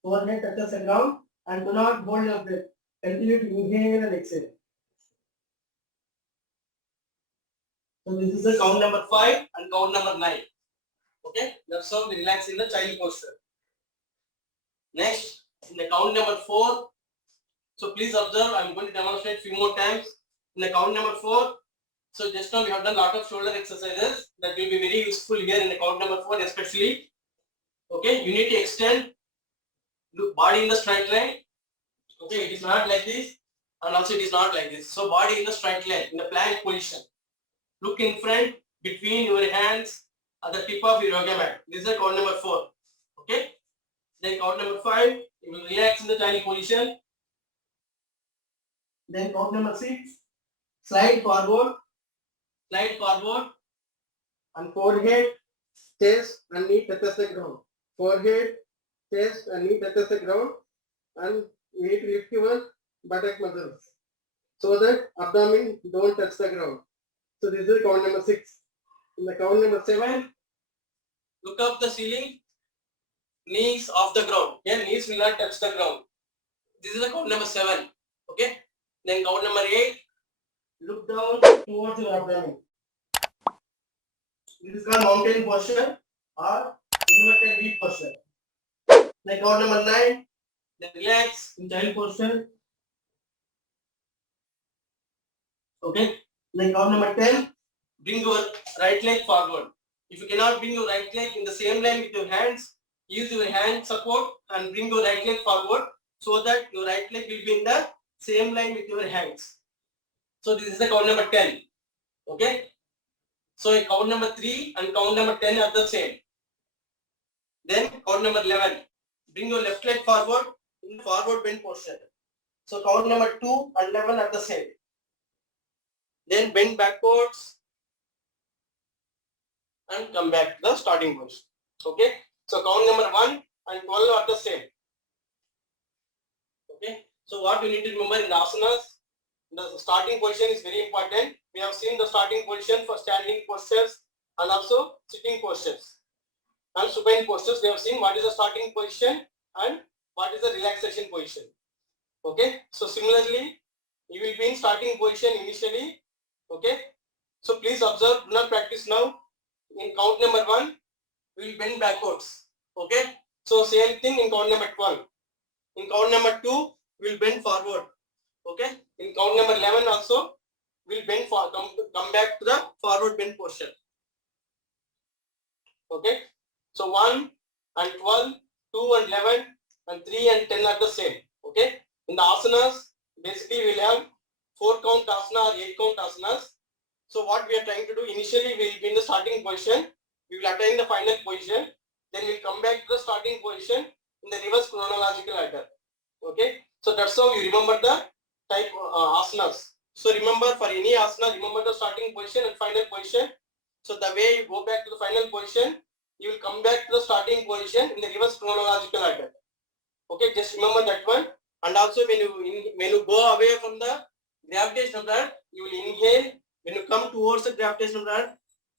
Forehead touches the ground and do not hold your breath. Continue to inhale and exhale. So this is the count number 5 and count number 9. Okay, that's how we relax in the child posture. Next, in the count number 4. So please observe, I am going to demonstrate few more times. In the count number 4, so just now we have done a lot of shoulder exercises that will be very useful here in the count number 4 especially. Okay, you need to extend, look body in the straight line. Okay, it is not like this and also it is not like this. So body in the straight line, in the plank position. Look in front between your hands at the tip of your yoga mat. This is the count number 4. Okay, then count number 5, you will relax in the tiny position. Then count number 6, slide forward, and forehead, chest and knee touches the ground. Forehead, chest and knee touches the ground, and you need to lift your buttock muscles so that abdomen don't touch the ground. So this is count number 6. In the count number 7, look up the ceiling, knees off the ground. Here knees will not touch the ground. This is the count number 7. Okay. Then count number 8, look down towards your abdomen. This is called mountain posture or inverted V posture. Like count number 9, Then relax in child posture. Okay. Then count number 10. Bring your right leg forward. If you cannot bring your right leg in the same line with your hands, use your hand support and bring your right leg forward so that your right leg will be in the same line with your hands. So this is the count number 10. Okay. So count number 3 and count number 10 are the same. Then count number 11. Bring your left leg forward in forward bend posture. So count number 2 and 11 are the same. Then bend backwards and come back to the starting position. Okay. So count number 1 and 12 are the same. Okay. So what you need to remember in the asanas, the starting position is very important. We have seen the starting position for standing postures and also sitting postures and supine postures. We have seen what is the starting position and what is the relaxation position. Okay. So similarly, you will be in starting position initially. Okay. So please observe, do not practice now. In count number 1, we will bend backwards. Okay. So same thing in count number 12. In count number 2, we will bend forward. Okay. In count number 11 also, we will bend for come back to the forward bend posture. Okay. So 1 and 12, 2 and 11, and 3 and 10 are the same. Okay. In the asanas, basically we will have 4 count asana or 8 count asanas. So what we are trying to do, initially we will be in the starting position, we will attain the final position, then we will come back to the starting position in the reverse chronological order. Okay. So that's how you remember the type asanas. So remember, for any asana, remember the starting position and final position. So the way you go back to the final position, you will come back to the starting position in the reverse chronological order. Okay, just remember that one. And also when you go away from the gravitational earth, you will inhale. When you come towards the gravitational earth,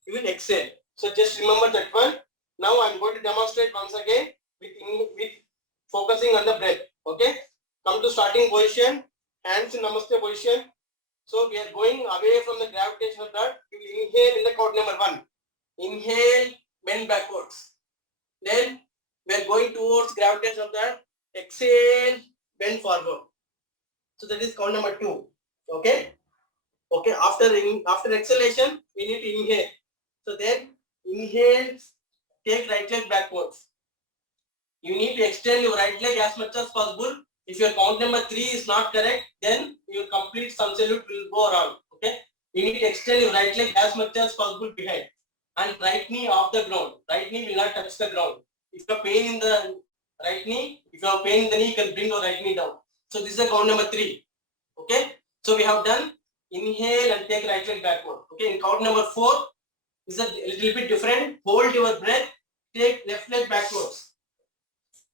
you will exhale. So just remember that one. Now I am going to demonstrate once again with focusing on the breath. Okay, come to starting position, hands in namaste position. So we are going away from the gravitational earth. You will inhale in the count number 1. Inhale, bend backwards. Then we are going towards gravitational earth. Exhale, bend forward. So that is count number 2. Okay. Okay. After exhalation, we need to inhale. So then inhale, take right leg backwards. You need to extend your right leg as much as possible. If your count number 3 is not correct, then your complete sum salute will go wrong. Okay. You need to extend your right leg as much as possible behind and right knee off the ground. Right knee will not touch the ground. If you have pain in the right knee, if you have pain in the knee, you can bring your right knee down. So this is the count number 3. Okay. So we have done inhale and take right leg backward. Okay. In count number 4 is a little bit different. Hold your breath. Take left leg backwards.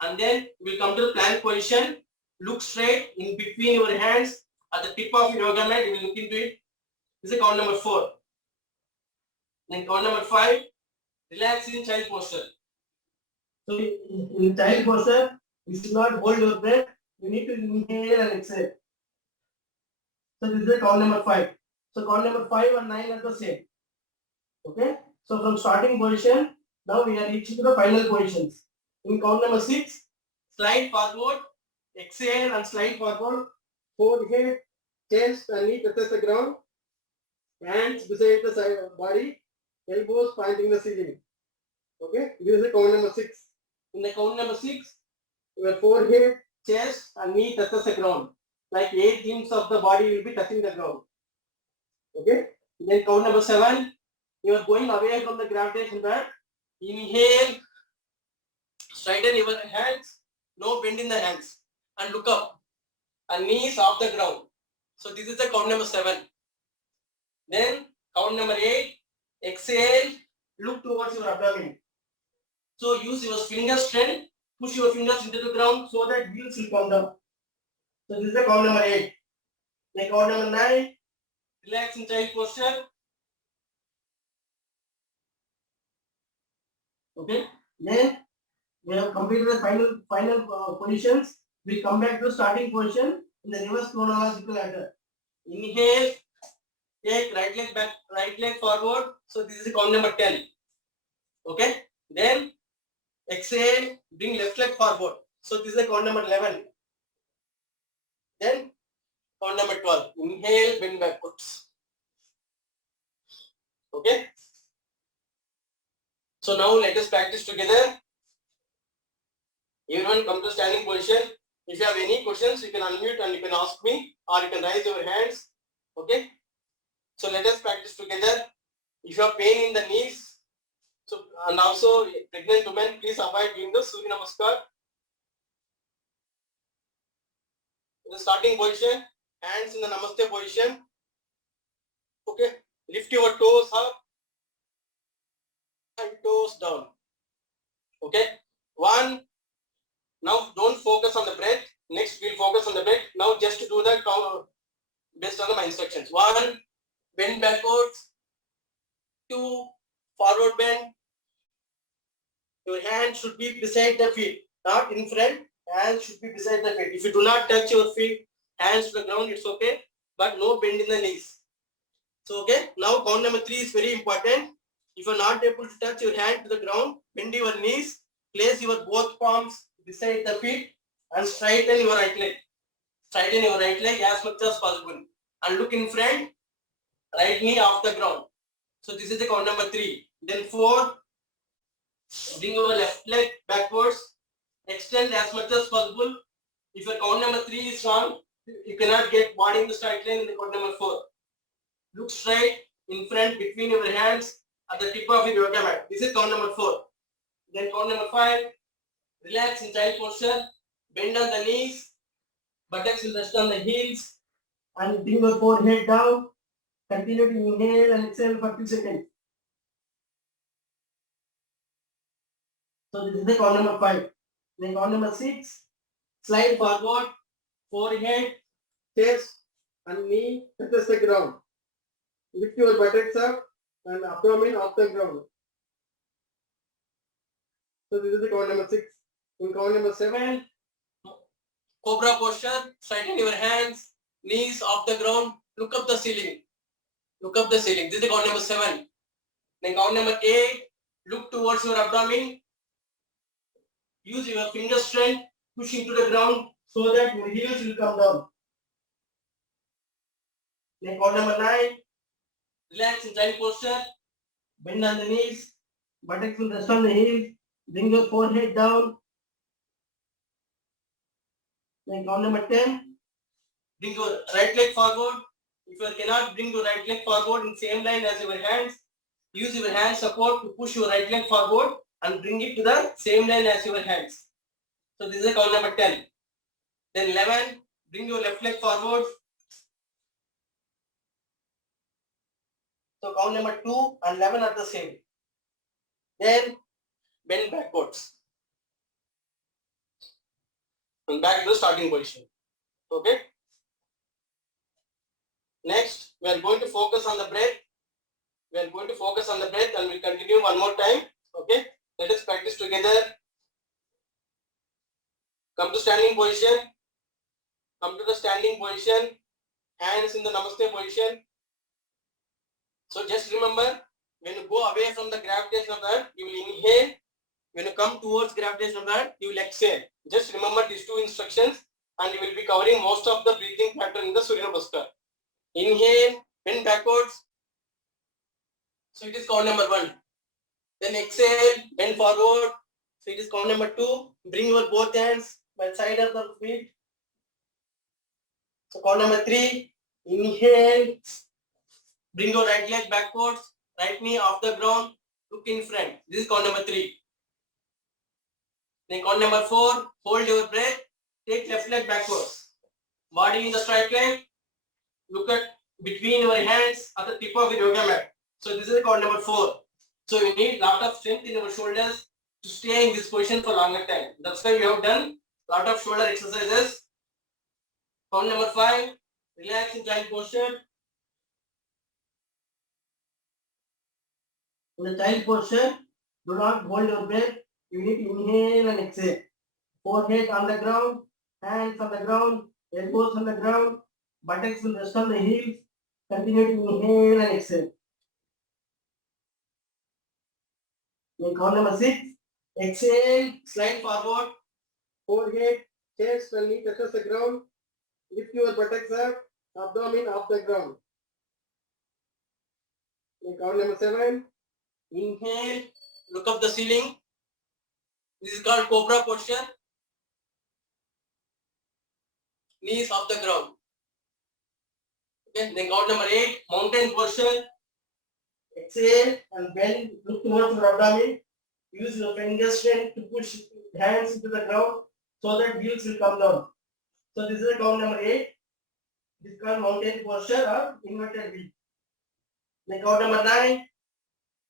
And then we will come to the plank position. Look straight in between your hands at the tip of your yoga mat. You will look into it. This is count number 4. Then count number 5. Relax in child posture. So in child posture, you should not hold your breath. You need to inhale and exhale. So this is the count number 5. So count number 5 and 9 are the same. Okay. So from starting position, now we are reaching to the final positions. In count number 6, slide forward, exhale and slide forward. Forehead, chest and knee touches the ground. Hands beside the side of body, elbows pointing the ceiling. Okay, this is the count number 6. In the count number 6, your forehead, chest and knee touches the ground. Like 8 limbs of the body will be touching the ground. Okay, then count number 7, you are going away from the gravitation belt. Inhale, straighten your hands, no bend in the hands, and look up. And knees off the ground. So this is the count number 7. Then count number 8, exhale, look towards your abdomen. So use your finger strength, push your fingers into the ground so that heels will come down. So this is the count number 8. Then count number 9, relax in child posture. Okay. Then we have completed the final positions. We come back to starting position in the reverse chronological order. Inhale, take right leg back, right leg forward. So this is the count number 10. Okay. Then exhale, bring left leg forward. So this is the count number 11. Then count number 12. Inhale, bend backwards. Okay. So now let us practice together. Everyone come to standing position. If you have any questions, you can unmute and you can ask me, or you can raise your hands. Okay. So let us practice together. If you have pain in the knees, so and also pregnant women, please avoid doing the Surya Namaskar. In the starting position, hands in the Namaste position. Okay. Lift your toes up and toes down. Okay. One. Now don't focus on the breath. Next we'll focus on the breath. Now just to do the count based on my instructions. 1. Bend backwards. 2. Forward bend. Your hand should be beside the feet, not in front. Hands should be beside the feet. If you do not touch your feet, hands to the ground, it's okay. But no bend in the knees. So okay. Now count number 3 is very important. If you are not able to touch your hand to the ground, bend your knees. Place your both palms beside the feet and straighten your right leg. Straighten your right leg as much as possible. And look in front, right knee off the ground. So this is the count number 3. Then 4, bring your left leg backwards. Extend as much as possible. If your count number 3 is wrong, you cannot get body in the straight line in the count number 4. Look straight in front between your hands at the tip of your yoga mat. This is count number 4. Then count number 5, relax in child posture. Bend on the knees. Buttocks will rest on the heels. And bring your forehead down. Continue to inhale and exhale for 2 seconds. So this is the count number 5. Then count number 6. Slide forward. Forehead, chest, and knee touches the ground. Lift your buttocks up and abdomen off the ground. So this is the count number 6. In count number 7, cobra posture. Straighten your hands, knees off the ground. Look up the ceiling. Look up the ceiling. This is the count number 7. Then count number 8. Look towards your abdomen. Use your finger strength. Push into the ground so that your heels will come down. Then count number 9. Relax in child posture. Bend on the knees. Buttocks will rest on the heels. Bring your forehead down. Then count number 10. Bring your right leg forward. If you cannot bring your right leg forward in same line as your hands, use your hand support to push your right leg forward and bring it to the same line as your hands. So this is count number 10. Then 11. Bring your left leg forward. So count number 2 and 11 are the same. Then bend backwards. And back to the starting position. Okay. Next, we are going to focus on the breath. We are going to focus on the breath and we'll continue one more time. Okay. Let us practice together. Come to standing position. Come to the standing position. Hands in the Namaste position. So just remember, when you go away from the gravitation of the earth, you will inhale. When you come towards gravitation of the earth, you will exhale. Just remember these 2 instructions and you will be covering most of the breathing pattern in the Surya Namaskar. Inhale, bend backwards. So it is count number 1. Then exhale, bend forward. So it is count number 2. Bring your both hands by side of the feet. So count number 3. Inhale. Bring your right leg backwards. Right knee off the ground. Look in front. This is count number 3. Then count number 4. Hold your breath. Take left leg backwards. Body in the straight line. Look at between your hands at the tip of your yoga mat. So this is count number 4. So you need lot of strength in your shoulders to stay in this position for longer time. That's why we have done lot of shoulder exercises. Count number 5. Relax in child posture. In the child posture, do not hold your breath. You need to inhale and exhale. Forehead on the ground, hands on the ground, elbows on the ground, buttocks will rest on the heels. Continue to inhale and exhale. Then count number 6. Exhale, slide forward. Forehead, chest and knee touches the ground. Lift your buttocks up, abdomen off the ground. In count number 7. Inhale, look up the ceiling. This is called cobra posture. Knees off the ground. Okay, then count number 8, mountain posture. Exhale and bend, look towards your abdomen. Use your finger strength to push hands into the ground so that heels will come down. So this is count number 8. This is called mountain posture or inverted V. Then count number 9.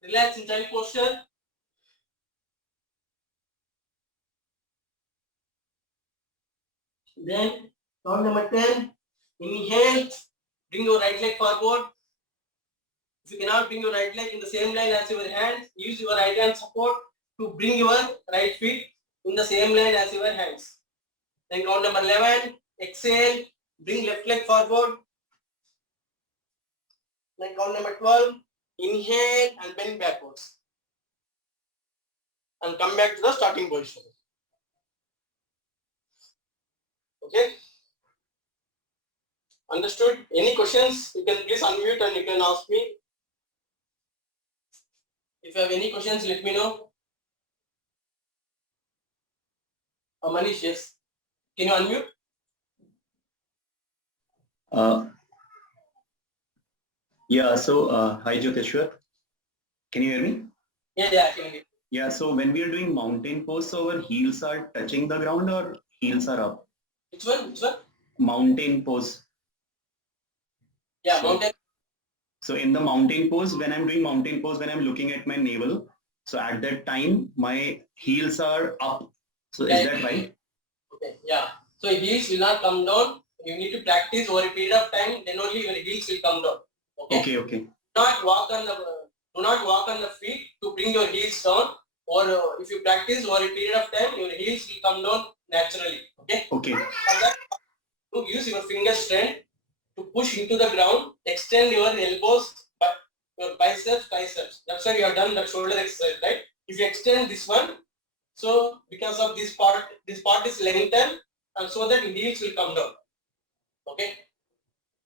Relax in child posture. Then count number 10. Inhale. Bring your right leg forward. If you cannot bring your right leg in the same line as your hands, use your right hand support to bring your right feet in the same line as your hands. Then count number 11. Exhale. Bring left leg forward. Then count number 12. Inhale and bend backwards. And come back to the starting position. Okay? Understood? Any questions? You can please unmute and you can ask me. If you have any questions, let me know. Manish, yes. Can you unmute? Yeah, so hi Jyoteshwar. Can you hear me? Yeah, I can hear you. Yeah, so when we are doing mountain pose, so our heels are touching the ground or heels are up? Which one? Mountain pose. Yeah, mountain. So in the mountain pose, when I'm doing mountain pose, when I'm looking at my navel, so at that time, my heels are up. So is that right? Okay, yeah. So heels will not come down. You need to practice over a period of time, then only your heels will come down. Okay. Okay. Do not walk on the feet to bring your heels down. Or if you practice over a period of time, your heels will come down naturally. Okay. Okay. For that, you use your finger strength to push into the ground. Extend your elbows, but your biceps, triceps. That's why you have done the shoulder exercise, right? If you extend this one, so because of this part is lengthened, and so that your heels will come down. Okay.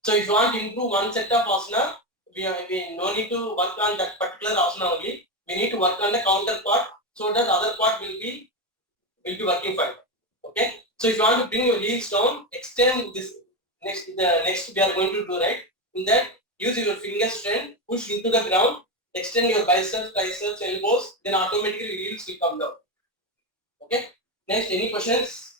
So if you want to improve one set of asana, we no need to work on that particular asana only. We need to work on the counter part so that other part will be working fine. Okay. So if you want to bring your heels down, extend this next we are going to do, right? In that, use your finger strength, push into the ground, extend your biceps, triceps, elbows, then automatically your heels will come down. Okay. Next, any questions?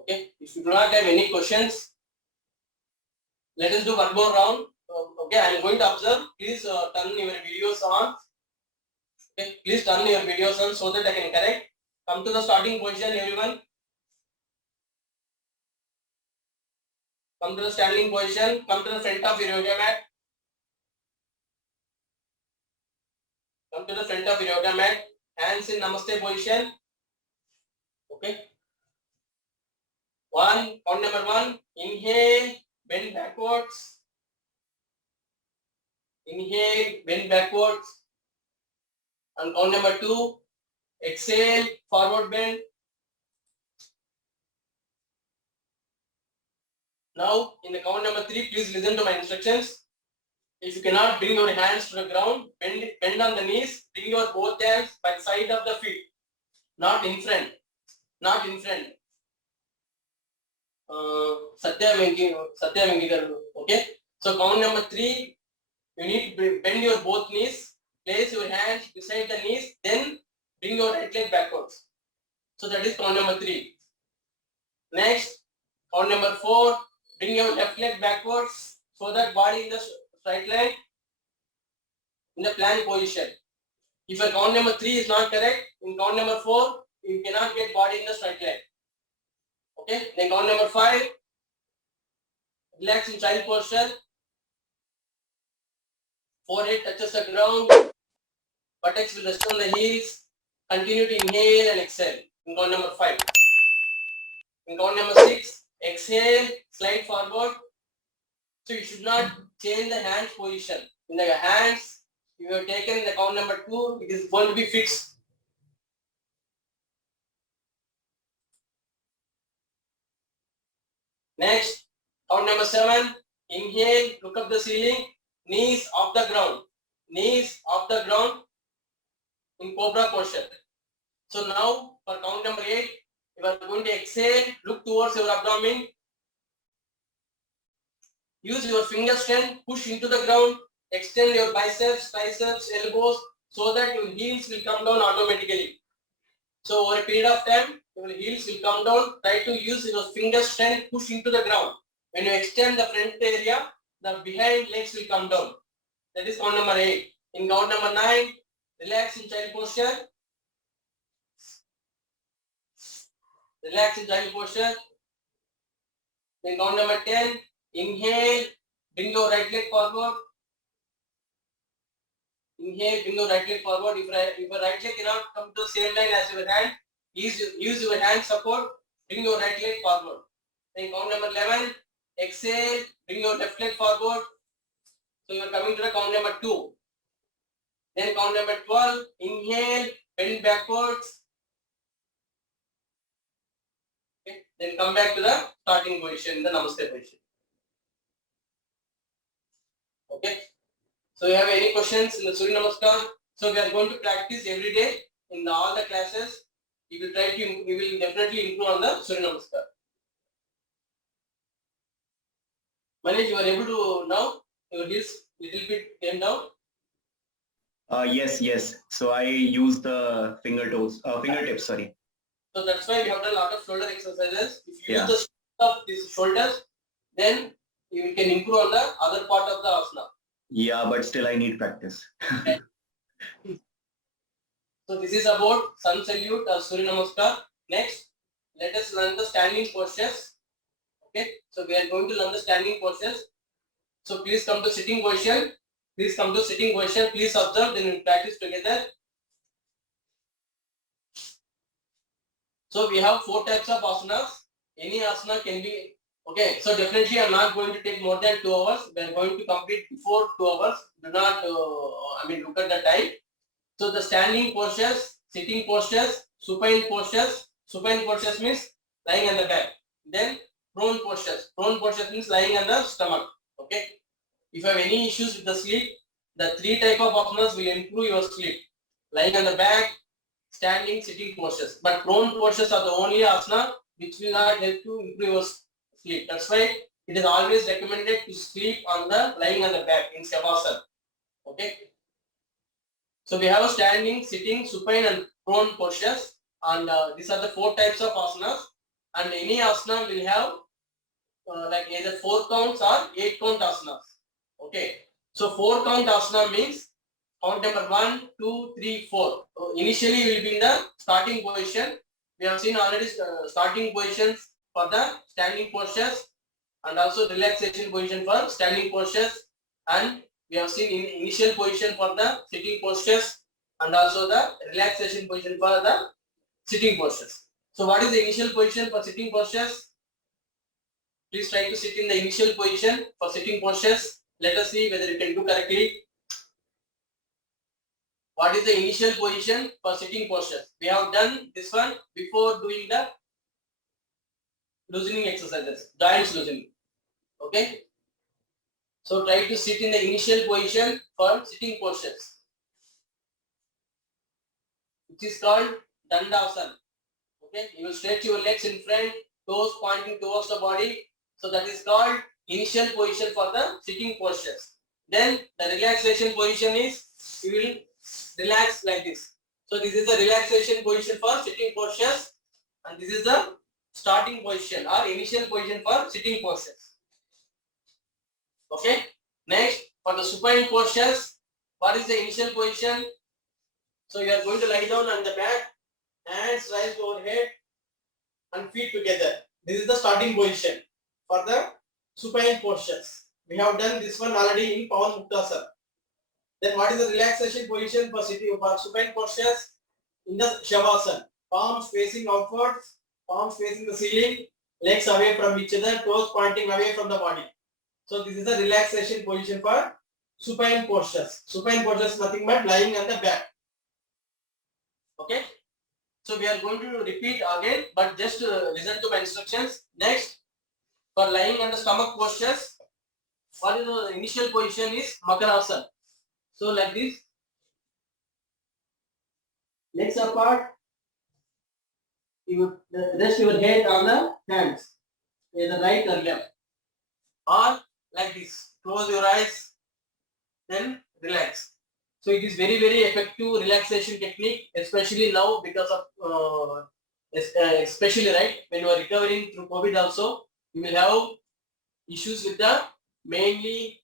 Okay. If you do not have any questions, let us do one more round. Okay, I am going to observe. Please turn your videos on. Okay, please turn your videos on so that I can correct. Come to the starting position, everyone. Come to the standing position. Come to the front of your yoga mat. Come to the front of your yoga mat. Hands in Namaste position. Okay. Count number 1. Inhale, bend backwards. Inhale, bend backwards. And count number 2. Exhale, forward bend. Now, in the count number 3, please listen to my instructions. If you cannot bring your hands to the ground, bend on the knees, bring your both hands by the side of the feet, not in front. Satya Venki garu. Okay. So count number 3, you need to bend your both knees, place your hands beside the knees, then bring your right leg backwards. So that is count number 3. Next, count number 4, bring your left leg backwards so that body in the straight line in the plank position. If your count number 3 is not correct, in count number 4, you cannot get body in the straight line. Okay, then count number 5, relax in child posture. Forehead touches the ground, buttocks will rest on the heels. Continue to inhale and exhale in count number 5. In count number 6, exhale, slide forward. So you should not change the hands position. In the hands, you have taken in the count number 2, it is going to be fixed. Next, count number 7, inhale, look up the ceiling, knees off the ground, knees off the ground in cobra posture. So now for count number 8, you are going to exhale, look towards your abdomen, use your finger strength, push into the ground, extend your biceps, triceps, elbows, so that your heels will come down automatically. So over a period of time, your heels will come down. Try to use your finger strength, push into the ground. When you extend the front area, the behind legs will come down. That is count number 8. In count number 9, relax in child posture. Relax in child posture. In count number 10, inhale, bring your right leg forward. Inhale, bring your right leg forward. If your right leg cannot come to the same line as your hand, use your hand support, bring your right leg forward. Then count number 11, exhale, bring your left leg forward. So you are coming to the count number 2. Then count number 12, inhale, bend backwards. Okay. Then come back to the starting position, the Namaste position. Okay. So you have any questions in the Surya Namaskar? So we are going to practice every day in all the classes. We will definitely improve on the Surya Namaskar. Manish, you are able to now your heels little bit came down. Yes. So I use the fingertips. Sorry. So that's why we have done a lot of shoulder exercises. If you Yeah. use the strength of these shoulders, then you can improve on the other part of the asana. Yeah, but still I need practice. So this is about sun salute or Surya Namaskar. Next, let us learn the standing postures. Okay, so we are going to learn the standing postures. So please come to sitting position. Please come to sitting position. Please observe, then we practice together. So we have 4 types of asanas. Any asana can be, okay, so definitely I'm not going to take more than 2 hours. We are going to complete before 2 hours. Do not, look at the time. So the standing postures, sitting postures, supine postures. Supine postures means lying on the back. Then prone postures. Prone postures means lying on the stomach. Okay. If you have any issues with the sleep, the 3 type of asanas will improve your sleep. Lying on the back, standing, sitting postures. But prone postures are the only asana which will not help to improve your sleep. That's why it is always recommended to sleep on the lying on the back in Shavasana. Okay. So we have a standing, sitting, supine and prone postures, and these are the 4 types of asanas. And any asana will have like either 4 counts or 8 count asanas. Okay. So 4 count asana means count number 1, 2, 3, 4. So initially we will be in the starting position. We have seen already starting positions for the standing postures and also relaxation position for standing postures, and we have seen in initial position for the sitting postures and also the relaxation position for the sitting postures. So what is the initial position for sitting postures? Please try to sit in the initial position for sitting postures. Let us see whether you can do correctly. What is the initial position for sitting postures? We have done this one before doing the loosening exercises, joints loosening. Okay. So try to sit in the initial position for sitting postures, which is called Dandasana. Okay, you will stretch your legs in front, toes pointing towards the body. So that is called initial position for the sitting postures. Then the relaxation position is you will relax like this. So this is the relaxation position for sitting postures, and this is the starting position or initial position for sitting postures. Okay. Next, for the supine postures, what is the initial position? So you are going to lie down on the back, hands raised overhead, and feet together. This is the starting position for the supine postures. We have done this one already in Pawan Muktasana. Then what is the relaxation position for sitting for supine postures? In the Shavasana, palms facing outwards, palms facing the ceiling, legs away from each other, toes pointing away from the body. So this is the relaxation position for supine postures. Supine postures nothing but lying on the back. Okay. So we are going to repeat again, but just listen to my instructions. Next, for lying on the stomach postures, what is the initial position is Makarasana. So like this. Legs apart. You rest your head on the hands, either right or left, or like this. Close your eyes, then relax. So it is very effective relaxation technique, especially now because of especially right when you are recovering through COVID also, you will have issues with the mainly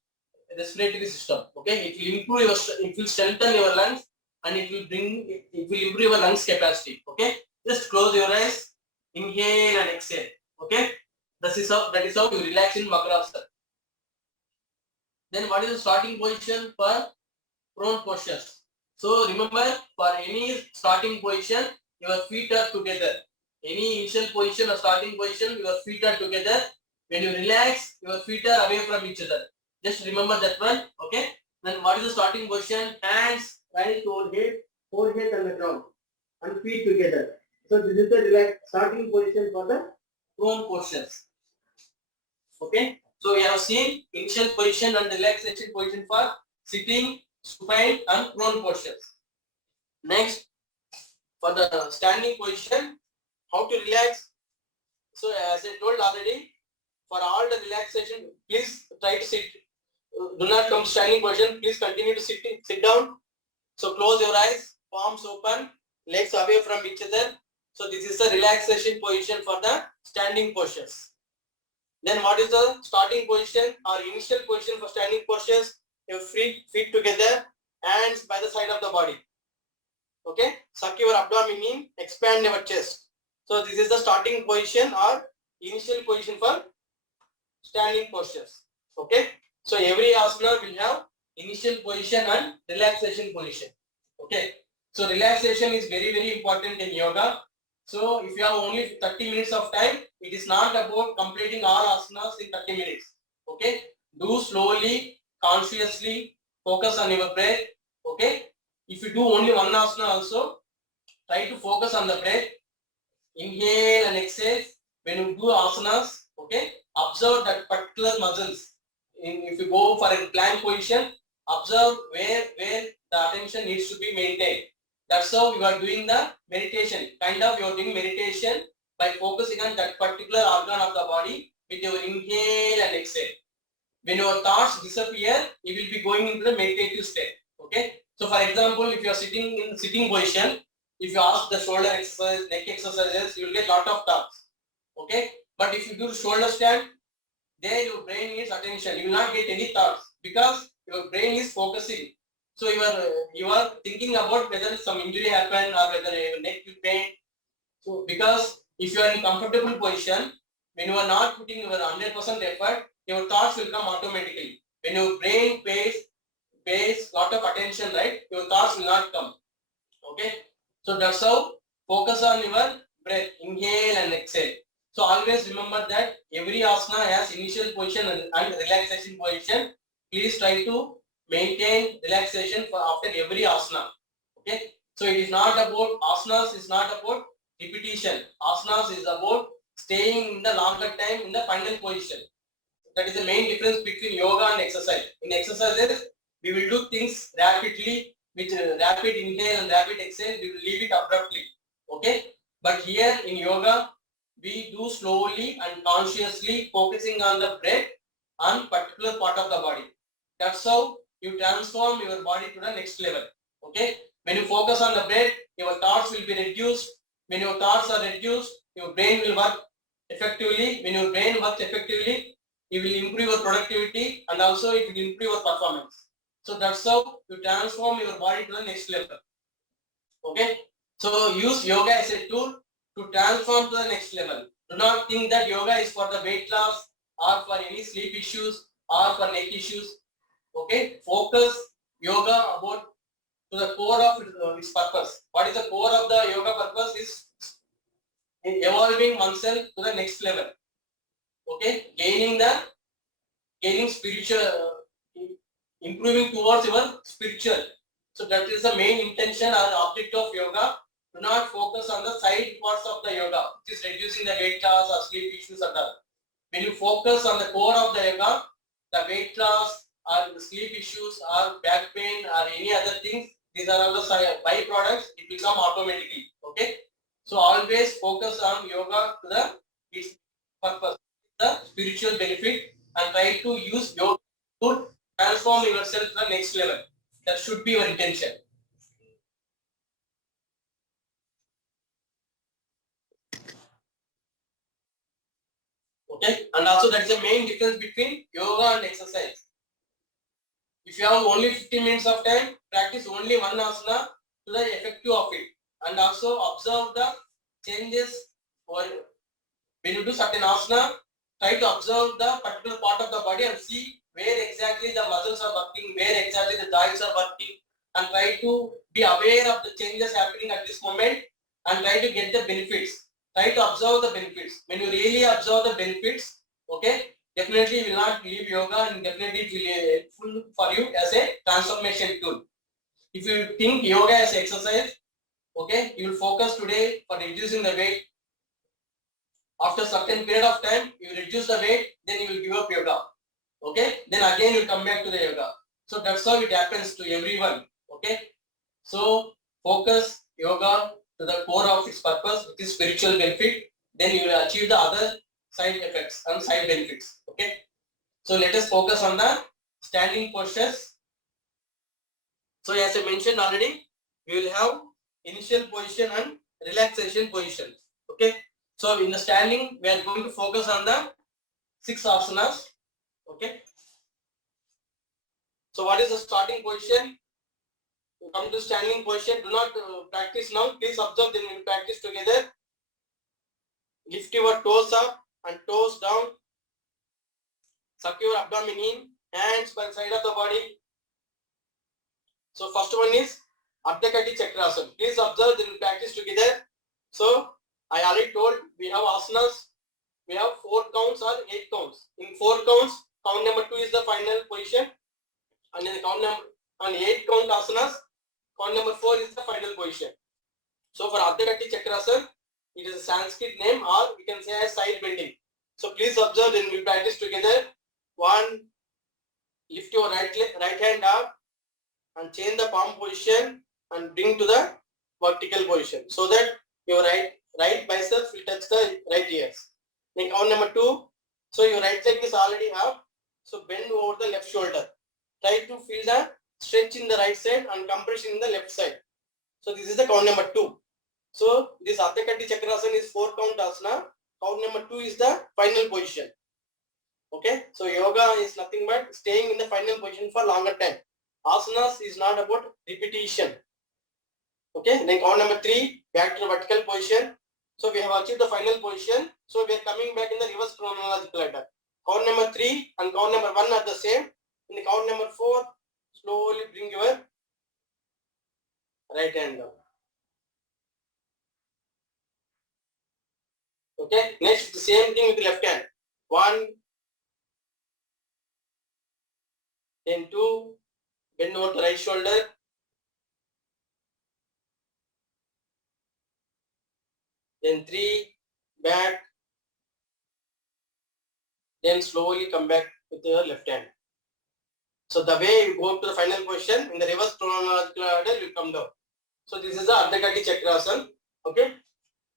respiratory system. Okay, it will improve your, it will strengthen your lungs, and it will improve your lungs capacity. Okay, just close your eyes, inhale and exhale. Okay, that is how you relax in Makarasana. Then what is the starting position for prone postures? So remember, for any starting position, your feet are together. Any initial position or starting position, your feet are together. When you relax, your feet are away from each other. Just remember that one. Okay. Then what is the starting position? Hands right toward head, forehead on the ground, and feet together. So this is the relaxed starting position for the prone postures. Okay. So we have seen initial position and relaxation position for sitting, supine and prone postures. Next, for the standing position, how to relax. So as I told already, for all the relaxation, please try to sit. Do not come standing position. Please continue to sit down. So close your eyes, palms open, legs away from each other. So this is the relaxation position for the standing postures. Then what is the starting position or initial position for standing postures? Your feet together, hands by the side of the body. Okay, suck your abdomen in, expand your chest. So this is the starting position or initial position for standing postures. Okay, so every asana will have initial position and relaxation position. Okay, so relaxation is very important in yoga. So if you have only 30 minutes of time, it is not about completing all asanas in 30 minutes. Okay, do slowly, consciously, focus on your breath. Okay, if you do only one asana also, try to focus on the breath. Inhale and exhale. When you do asanas, okay, observe that particular muscles. If you go for a plank position, observe where the attention needs to be maintained. That's how you are doing the meditation. Kind of you are doing meditation by focusing on that particular organ of the body with your inhale and exhale. When your thoughts disappear, you will be going into the meditative state. Okay. So for example, if you are sitting in sitting position, if you ask the shoulder exercise, neck exercises, you will get lot of thoughts. Okay. But if you do shoulder stand, there your brain needs attention. You will not get any thoughts because your brain is focusing. So you are thinking about whether some injury happened or whether your neck will pain. So because if you are in comfortable position, when you are not putting your 100% effort, your thoughts will come automatically. When your brain pays lot of attention, right, your thoughts will not come. Okay. So that's how focus on your breath, inhale and exhale. So always remember that every asana has initial position and relaxation position. Please try to maintain relaxation for after every asana. Okay. So it is not about asanas is not about repetition. Asanas is about staying in the longer time in the final position. That is the main difference between yoga and exercise. In exercises, we will do things rapidly with rapid inhale and rapid exhale. We will leave it abruptly. Okay. But here in yoga, we do slowly and consciously focusing on the breath on particular part of the body. That's how you transform your body to the next level. Okay. When you focus on the breath, your thoughts will be reduced. When your thoughts are reduced, your brain will work effectively. When your brain works effectively, it will improve your productivity and also it will improve your performance. So that's how you transform your body to the next level. Okay. So use yoga as a tool to transform to the next level. Do not think that yoga is for the weight loss or for any sleep issues or for neck issues. Okay. Focus yoga about to the core of its purpose. What is the core of the yoga purpose is evolving oneself to the next level. Okay. Gaining spiritual improving towards your spiritual. So that is the main intention or object of yoga. Do not focus on the side parts of the yoga, which is reducing the weight loss or sleep issues and all. When you focus on the core of the yoga, the weight loss or the sleep issues or back pain or any other things, these are all the byproducts, it will come automatically. Okay. So always focus on yoga to the its purpose, the spiritual benefit, and try to use yoga to transform yourself to the next level. That should be your intention. Okay, and also that is the main difference between yoga and exercise. If you have only 15 minutes of time, practice only one asana to the effective of it, and also observe the changes. Or when you do certain asana, try to observe the particular part of the body and see where exactly the muscles are working, where exactly the joints are working, and try to be aware of the changes happening at this moment and try to get the benefits. Try to observe the benefits. When you really observe the benefits, okay, definitely you will not leave yoga and definitely it will be helpful for you as a transformation tool. If you think yoga as exercise, okay, you will focus today for reducing the weight. After certain period of time, you reduce the weight, then you will give up yoga. Okay, then again you come back to the yoga. So that's how it happens to everyone. Okay, so focus yoga to the core of its purpose, which is spiritual benefit. Then you will achieve the other side effects and side benefits. Okay, so let us focus on the standing postures. So as I mentioned already, we will have initial position and relaxation position. Okay, so in the standing, we are going to focus on the 6 asanas. Okay. So what is the starting position? You come to standing position. Do not practice now. Please observe. Then we will practice together. Lift your toes up and toes down. Suck your abdomen in. Hands by the side of the body. So first one is Ardha Kati Chakrasana. Please observe. Then we will practice together. So I already told we have asanas. We have 4 counts or 8 counts. In 4 counts, count number 2 is the final position. And in the count number on 8 count asanas, count number 4 is the final position. So for Ardha Kati Chakrasana, it is a Sanskrit name or we can say as side bending. So please observe, then we practice together. 1, lift your right hand up and change the palm position and bring to the vertical position so that your right biceps will touch the right ears. Then count number 2. So your right leg is already up. So bend over the left shoulder. Try to feel the stretch in the right side and compression in the left side. So this is the count number 2. So this Ardha Kati Chakrasana is 4 count asana. Count number 2 is the final position. Okay. So yoga is nothing but staying in the final position for longer time. Asanas is not about repetition. Okay. Then count number 3, back to the vertical position. So we have achieved the final position. So we are coming back in the reverse chronological order. Count number 3 and count number 1 are the same. In the count number 4, slowly bring your right hand down. Okay. Next, the same thing with the left hand. 1, then 2, bend over the right shoulder. Then 3, back. Then slowly come back with your left hand. So the way you go to the final position, in the reverse chronological order, you come down. So this is the Ardha Kati Chakrasana. Okay.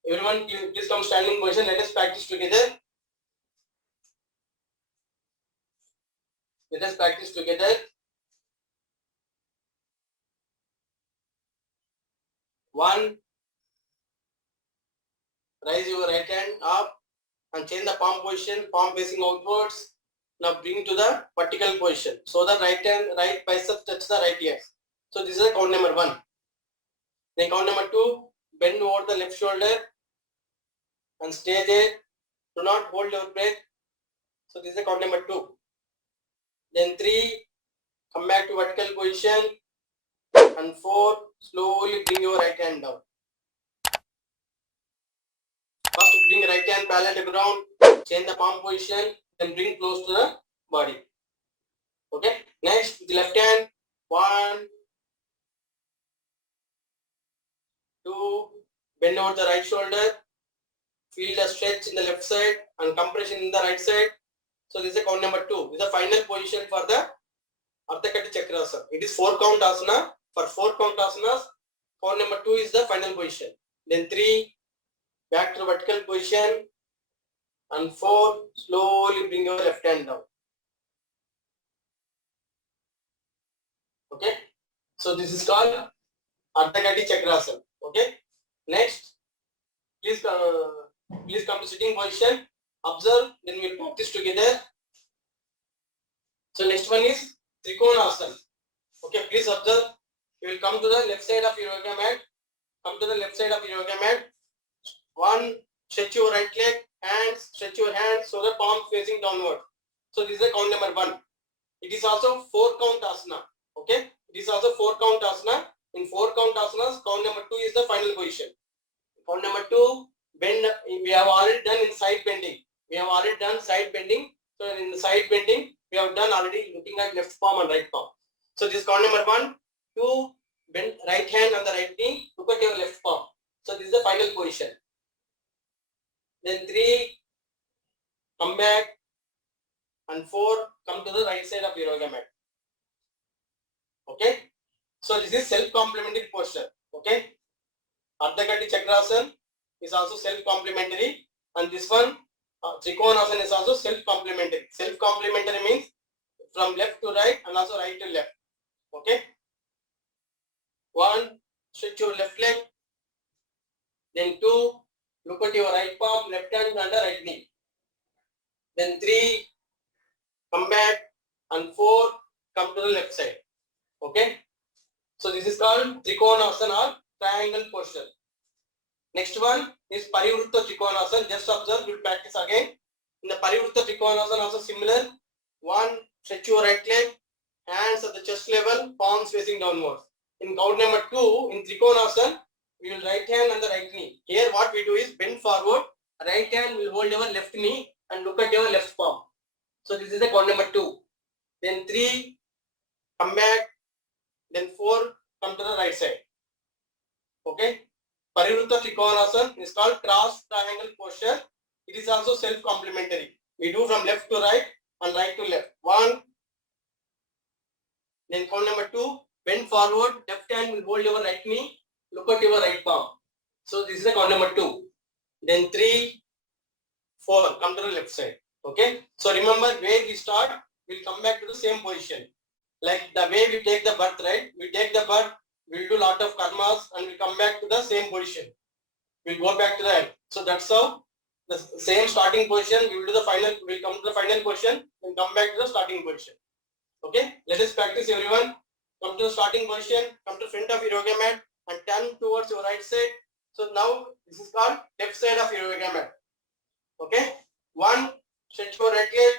Everyone, please come standing position. Let us practice together. Let us practice together. 1, raise your right hand up and change the palm position, palm facing outwards. Now bring to the vertical position. So the right bicep touch the right ears. So this is the count number 1. Then count number 2, bend over the left shoulder and stay there. Do not hold your breath. So this is the count number 2. Then 3, come back to vertical position. And 4, slowly bring your right hand down. First bring right hand parallel to ground, change the palm position, then bring close to the body. Okay. Next, with the left hand, 1, 2, bend over the right shoulder, feel the stretch in the left side and compression in the right side. So this is count number 2. This is the final position for the Ardha Kati Chakrasana. It is 4 count asana. For 4 count asanas, count number 2 is the final position. Then 3, back to the vertical position, and 4, slowly bring your left hand down. Okay. So this is called Ardha Kati Chakrasana. Okay. Next, please come to sitting position. Observe. Then we will practice together. So next one is Trikonasana. Okay. Please observe. You will come to the left side of your yoga mat. Come to the left side of your yoga mat. 1, stretch your right leg. Hands, stretch your hands so the palm facing downward. So this is the count number 1. It is also 4 count asana. Okay. It is also 4 count asana. In 4 count asanas, count number 2 is the final position. Count number 2, bend. We have already done in side bending. We have already done side bending. So in the side bending, we have done already looking at left palm and right palm. So this is count number 1. 2, bend right hand on the right knee. Look at your left palm. So this is the final position. Then 3, come back, and 4, come to the right side of your yoga mat. Okay. So this is self-complementary posture. Okay. Ardha Kati Chakrasana is also self-complementary, and this one Trikonasana is also self-complementary. Self-complementary means from left to right and also right to left. Okay. 1, stretch your left leg. Then 2, look at your right palm, left hand under right knee. Then 3, come back, and 4, come to the left side. Okay. So this is called Trikonasana or triangle posture. Next one is Parivrutta Trikonasana. Just observe, we'll practice again. In the Parivrutta Trikonasana also similar. 1, stretch your right leg, hands at the chest level, palms facing downwards. In count number 2, in Trikonasana, we will right hand on the right knee. Here what we do is bend forward, right hand will hold your left knee and look at your left palm. So this is the count number 2. Then 3, come back. Then 4, come to the right side. Okay. Parivrutta Trikonasana is called cross triangle posture. It is also self-complementary. We do from left to right and right to left. 1. Then count number 2. Bend forward. Left hand will hold your right knee. Look at your right palm. So this is the count number 2. Then 3, 4. Come to the left side. Okay. So remember where we start. We'll come back to the same position. Like the way we take the birth, right? We take the birth, we'll do lot of karmas and we'll come back to the same position. We'll go back to the end. So that's how the same starting position, we will do the final, we'll come to the final position and come back to the starting position. Okay? Let us practice everyone. Come to the starting position, come to front of your yoga mat and turn towards your right side. So now this is called left side of your yoga mat. Okay? 1, stretch your right leg,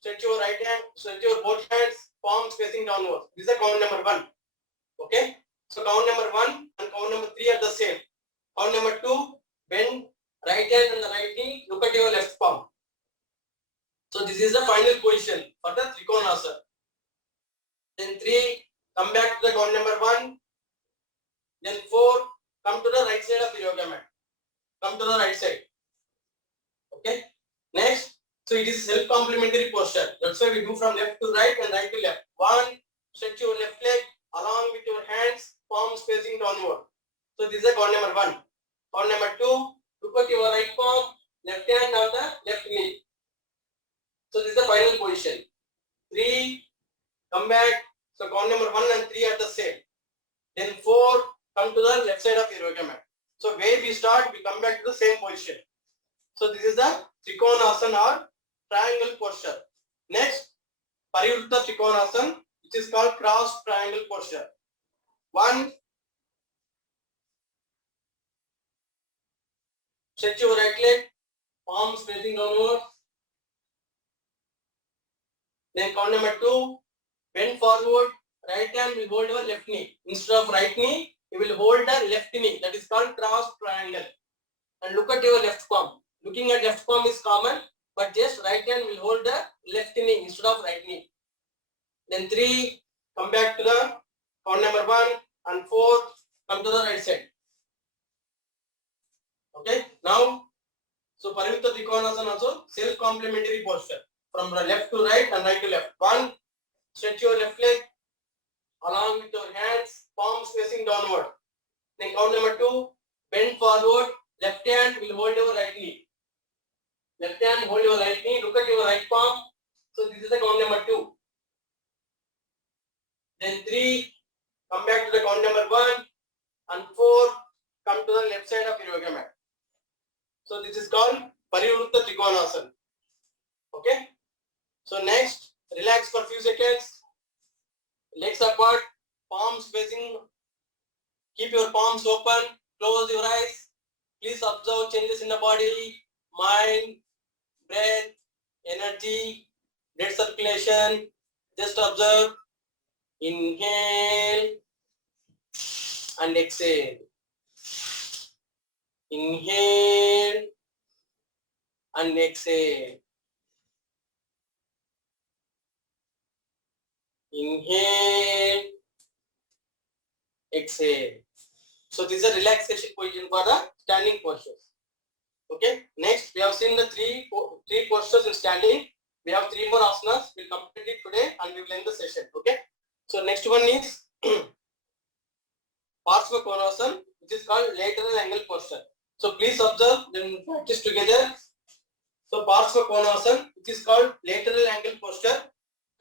stretch your right hand, stretch your both hands, palms facing downwards. This is count number 1. Okay. So count number 1 and count number 3 are the same. Count number 2, bend right hand on the right knee, look at your left palm. So this is the final position for the Trikonasana. Then 3, come back to the count number 1. Then 4, come to the right side of the yoga mat. Come to the right side. Okay. Next. So it is self-complementary posture. That's why we do from left to right and right to left. 1, stretch your left leg along with your hands, palms facing downward. So this is the count number 1. Count number 2, look at your right palm, left hand on the left knee. So this is the final position. 3, come back. So count number 1 and 3 are the same. Then 4, come to the left side of your yoga mat. So where we start, we come back to the same position. So this is the Trikonasana or triangle posture. Next, Parivrutta Trikonasana, which is called cross triangle posture. 1, stretch your right leg, palms facing downward. Then count number 2, bend forward, right hand will hold your left knee. Instead of right knee, you will hold the left knee. That is called cross triangle. And look at your left palm. Looking at left palm is common, but just right hand will hold the left knee instead of right knee. Then 3, come back to the count number 1, and 4, come to the right side. Okay, now, so Parivritta Trikonasana also self-complementary posture from left to right and right to left. 1, stretch your left leg along with your hands, palms facing downward. Then count number 2, bend forward, left hand will hold your right knee. Left hand hold your right knee, look at your right palm. So this is the count number 2. Then 3, come back to the count number 1, and 4, come to the left side of your yoga mat. So this is called Parivritta Trikonasana. Okay. So next, relax for few seconds. Legs apart, palms facing. Keep your palms open. Close your eyes. Please observe changes in the body, mind, breath, energy, blood circulation. Just observe. Inhale and exhale. Inhale and exhale. Inhale, exhale. So this is a relaxation position for the standing postures. Okay. Next, we have seen the three postures in standing. We have 3 more asanas. We'll complete it today and we will end the session. Okay. So next one is Parsva Konasana, which is called lateral angle posture. So please observe, then practice together. So Parsva Konasana, which is called lateral angle posture.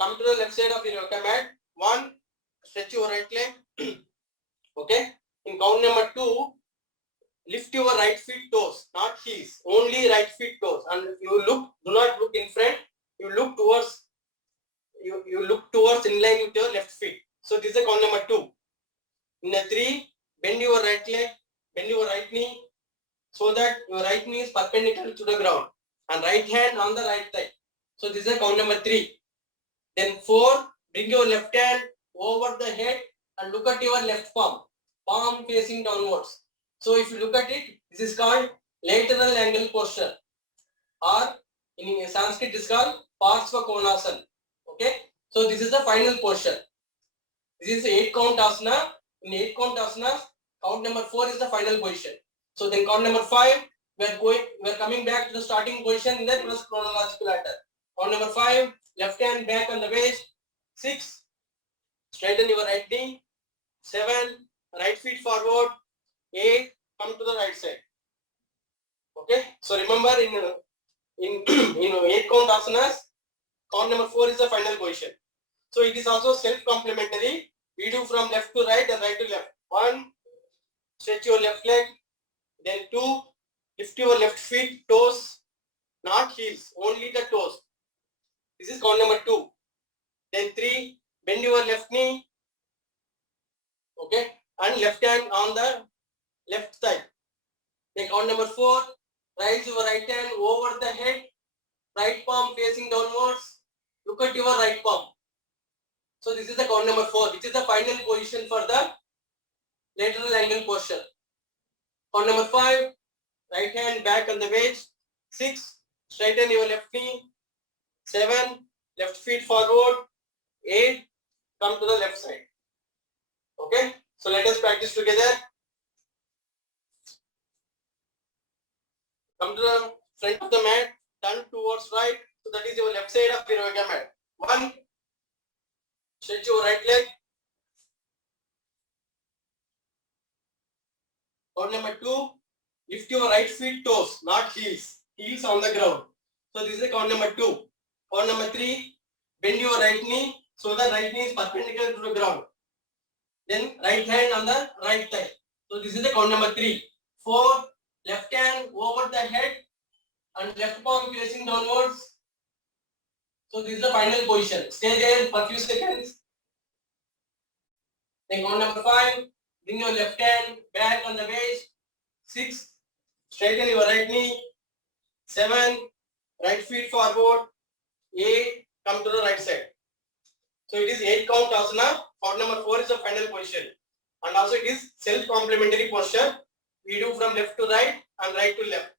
Come to the left side of your yoga mat. 1, stretch your right leg. Okay. In count number 2, lift your right feet toes, not heels. Only right feet toes. And you look, do not look in front. You look towards. You look towards in line with your left feet. So this is count number 2. In the 3, bend your right leg, bend your right knee, so that your right knee is perpendicular to the ground, and right hand on the right thigh. So this is count number 3. Then 4, bring your left hand over the head and look at your left palm, palm facing downwards. So if you look at it, this is called lateral angle posture, or in Sanskrit it is called Parsva Konasana. Okay. So this is the final posture. This is 8 count asana. In 8 count asanas, count number 4 is the final position. So then count number 5, we are coming back to the starting position in the reverse chronological order. Count number 5, left hand back on the waist. 6, straighten your right knee. 7, right feet forward. 8, come to the right side. Okay. So remember in 8 count asanas, count number 4 is the final position. So it is also self-complementary. We do from left to right and right to left. 1, stretch your left leg. Then 2, lift your left feet, toes, not heels, only the toes. This is count number 2. Then 3, bend your left knee. Okay, and left hand on the left side. Then count number 4, raise your right hand over the head, right palm facing downwards. Look at your right palm. So this is the count number 4, which is the final position for the lateral angle posture. Count number 5, right hand back on the waist. 6, straighten your left knee. 7, left feet forward. 8, come to the left side. Okay, so let us practice together. Come to the front of the mat, turn towards right. So that is your left side of your yoga mat. 1, stretch your right leg. Count number 2, lift your right feet toes, not heels. Heels on the ground. So this is count number 2. Count number 3, bend your right knee so the right knee is perpendicular to the ground. Then right hand on the right thigh. So this is the count number 3. 4, left hand over the head and left palm facing downwards. So this is the final position. Stay there for a few seconds. Then count number 5, bring your left hand back on the waist. 6, straighten your right knee. 7, right feet forward. 8, come to the right side. So it is 8 count asana. Count number 4 is the final position. And also it is self-complementary posture. We do from left to right and right to left.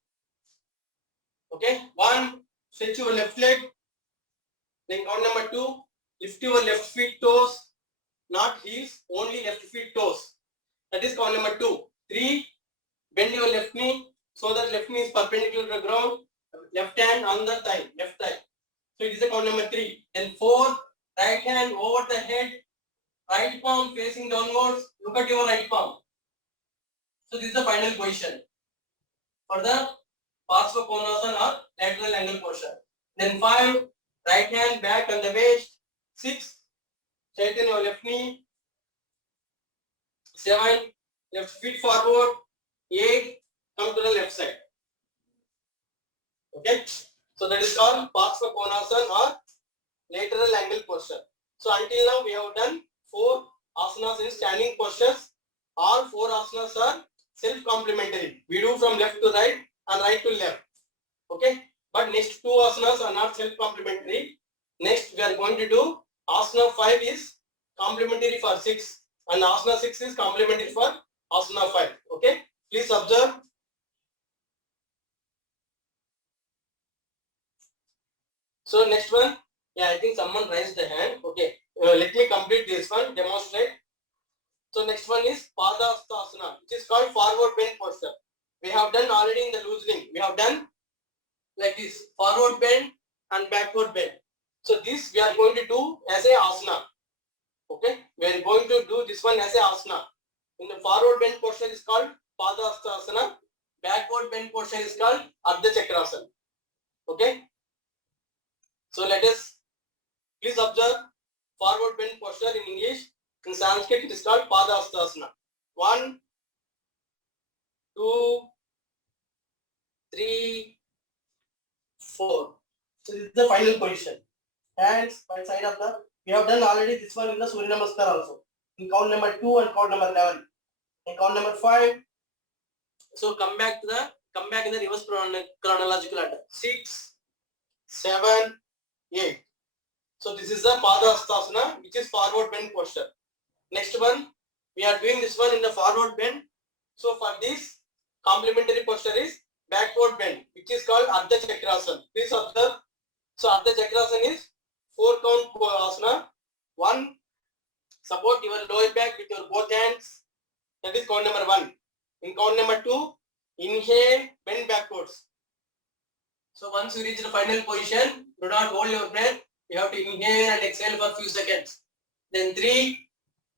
Okay. 1, stretch your left leg. Then count number 2, lift your left feet toes, not heels, only left feet toes. That is count number 2. 3, bend your left knee so that left knee is perpendicular to the ground. Left hand on the thigh, left thigh. So it is a count number 3. Then 4, right hand over the head, right palm facing downwards. Look at your right palm. So this is the final position for the Parsva Konasana or lateral angle posture. Then 5, right hand back on the waist. 6, straighten your left knee. 7, left feet forward. 8, come to the left side. Okay, so that is called Parsva Konasana or lateral angle posture. So until now we have done 4 asanas in standing postures. All 4 asanas are self-complementary. We do from left to right and right to left. Okay, but next 2 asanas are not self-complementary. Next we are going to do asana 5 is complementary for 6 and asana 6 is complementary for asana 5. Okay, please observe. So next one, yeah, I think someone raised the hand. Okay, let me complete this one, demonstrate. So next one is Padahastasana, which is called forward bend posture. We have done already in the loosening. We have done like this, forward bend and backward bend. So this we are going to do as a asana. Okay, we are going to do this one as a asana. In the forward bend posture is called Padahastasana. Backward bend posture is called Ardha Chakrasana. Okay. So let us please observe forward bend posture in English. In Sanskrit, it is called Padahastasana. 1, 2, 3, 4. So this is the final position. Hands by side of the. We have done already this one in the Surya Namaskar also. In count number 2 and count number 11. In count number 5. So come back in the reverse chronological order. 6, 7, 8. So this is the Padahastasana, which is forward bend posture. Next one, we are doing this one in the forward bend. So for this, complementary posture is backward bend, which is called Ardha Chakrasana. Please observe. So Ardha Chakrasana is 4 count asana. 1, support your lower back with your both hands. That is count number 1. In count number 2, inhale, bend backwards. So once you reach the final position, do not hold your breath. You have to inhale and exhale for a few seconds. Then 3,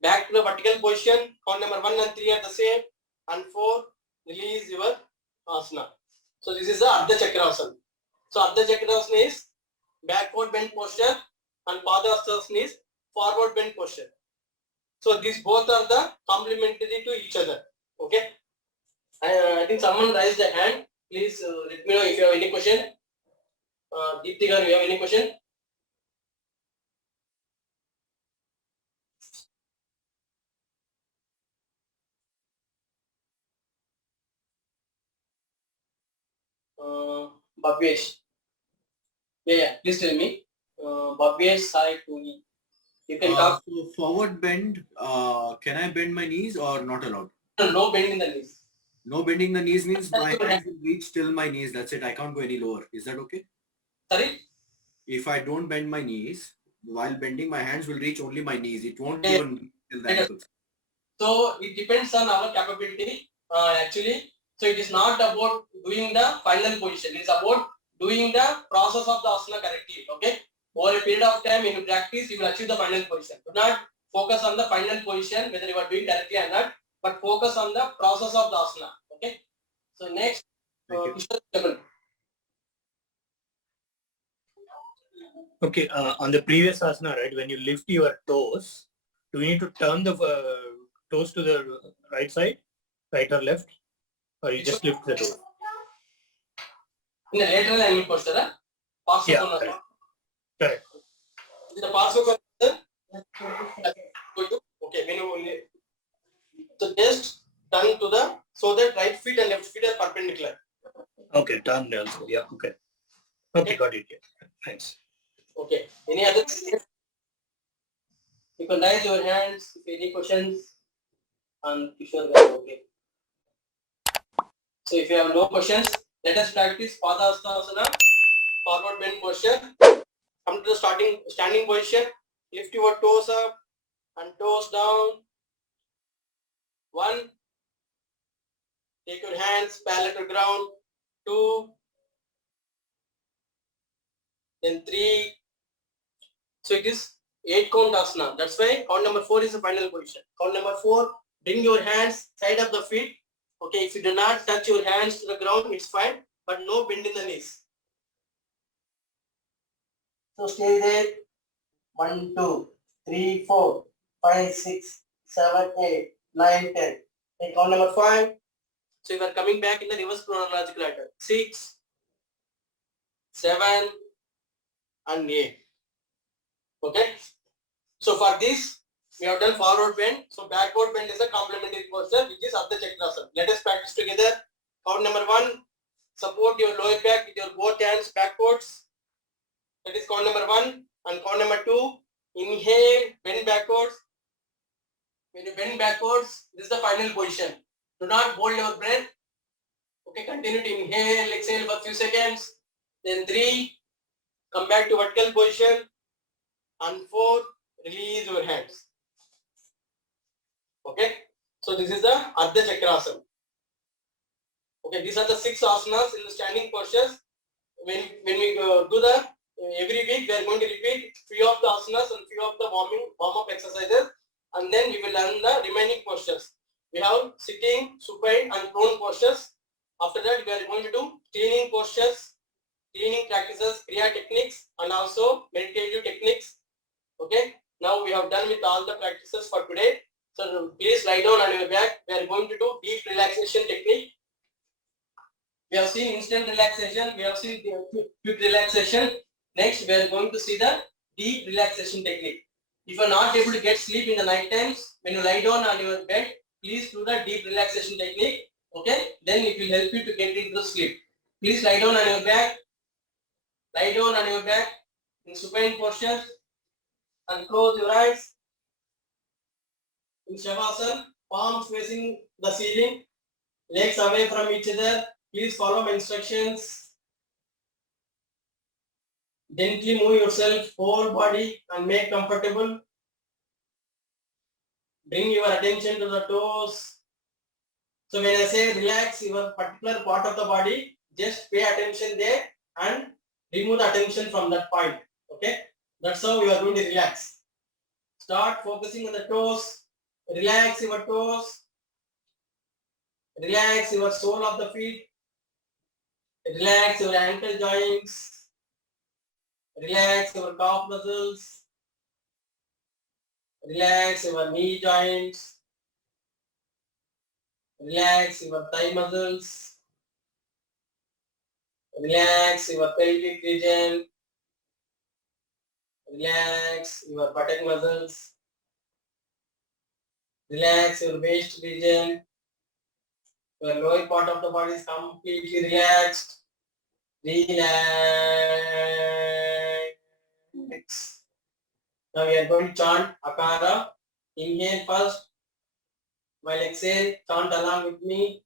back to the vertical position. Count number 1 and 3 are the same. And 4, release your asana. So this is the Ardha Chakrasana. So Ardha Chakrasana is backward bend posture and Padahastasana is forward bend posture. So these both are the complementary to each other. Okay. I think someone raised the hand. Please let me know if you have any question. Deeptika, you have any question? Bhavyesh. Yeah, please tell me. Bhavyesh, Sai, Tuni. You can talk. So forward bend, can I bend my knees or not allowed? No bending in the knees. No bending the knees means my hands will reach till my knees. That's it. I can't go any lower. Is that okay? Sorry? If I don't bend my knees, while bending my hands will reach only my knees. It won't even reach till the ankles. So it depends on our capability actually. So it is not about doing the final position. It is about doing the process of the asana correctly. Okay. Over a period of time, when you practice, you will achieve the final position. Do not focus on the final position, whether you are doing correctly or not, but focus on the process of the asana. Okay. So next, Okay, on the previous asana, right, when you lift your toes, do you need to turn the toes to the right side, right or left, or you just lift the toes? In the lateral angle posture, Yeah, correct. In the Parsva posture, okay, when you so just turn to the so that right feet and left feet are perpendicular. Okay, turn also. Yeah, okay. Okay, got it. Yeah. Thanks. Okay. Any other? You can raise your hands if any questions. And Kishore, okay. So if you have no questions, let us practice Padahastasana, forward bend posture. Come to the standing position. Lift your toes up and toes down. 1. Take your hands parallel to ground. 2. Then 3. So it is 8 count asana. That's why count number 4 is the final position. Count number 4, bring your hands side of the feet. Okay, if you do not touch your hands to the ground, it's fine, but no bend in the knees. So stay there. 1, 2, 3, 4, 5, 6, 7, 8, 9, 10. Take count number 5. So you are coming back in the reverse chronological order. 6, 7, and 8. Okay. So for this, we have done forward bend. So backward bend is a complementary posture, which is Ardha Chakrasana. Let us practice together. Count number 1. Support your lower back with your both hands backwards. That is count number 1. And count number 2. Inhale, bend backwards. When you bend backwards, this is the final position. Do not hold your breath. Okay, continue to inhale, exhale for a few seconds. Then 3, come back to vertical position. And 4, release your hands. Okay, so this is the Ardha Chakrasana. Okay, these are the 6 asanas in the standing postures. When we do the every week, we are going to repeat few of the asanas and few of the warm-up exercises, and then we will learn the remaining postures. We have sitting, supine, and prone postures. After that, we are going to do cleaning postures, cleaning practices, kriya techniques, and also meditative techniques. Okay, now we have done with all the practices for today. So please lie down on your back. We are going to do deep relaxation technique. We have seen instant relaxation. We have seen quick relaxation. Next, we are going to see the deep relaxation technique. If you are not able to get sleep in the night times, when you lie down on your bed, please do the deep relaxation technique. Okay, then it will help you to get into sleep. Please lie down on your back. Lie down on your back in supine posture and close your eyes. In Shavasana, palms facing the ceiling, legs away from each other. Please follow my instructions. Gently move yourself, whole body, and make comfortable. Bring your attention to the toes. So when I say relax your particular part of the body, just pay attention there and remove the attention from that point. Okay, that's how you are going to relax. Start focusing on the toes. Relax your toes. Relax your sole of the feet. Relax your ankle joints. Relax your calf muscles. Relax your knee joints. Relax your thigh muscles. Relax your pelvic region. Relax your buttock muscles. Relax your waist region. Your lower part of the body is completely relaxed. Relax. Now we are going to chant Akara. Inhale first. While exhale, chant along with me.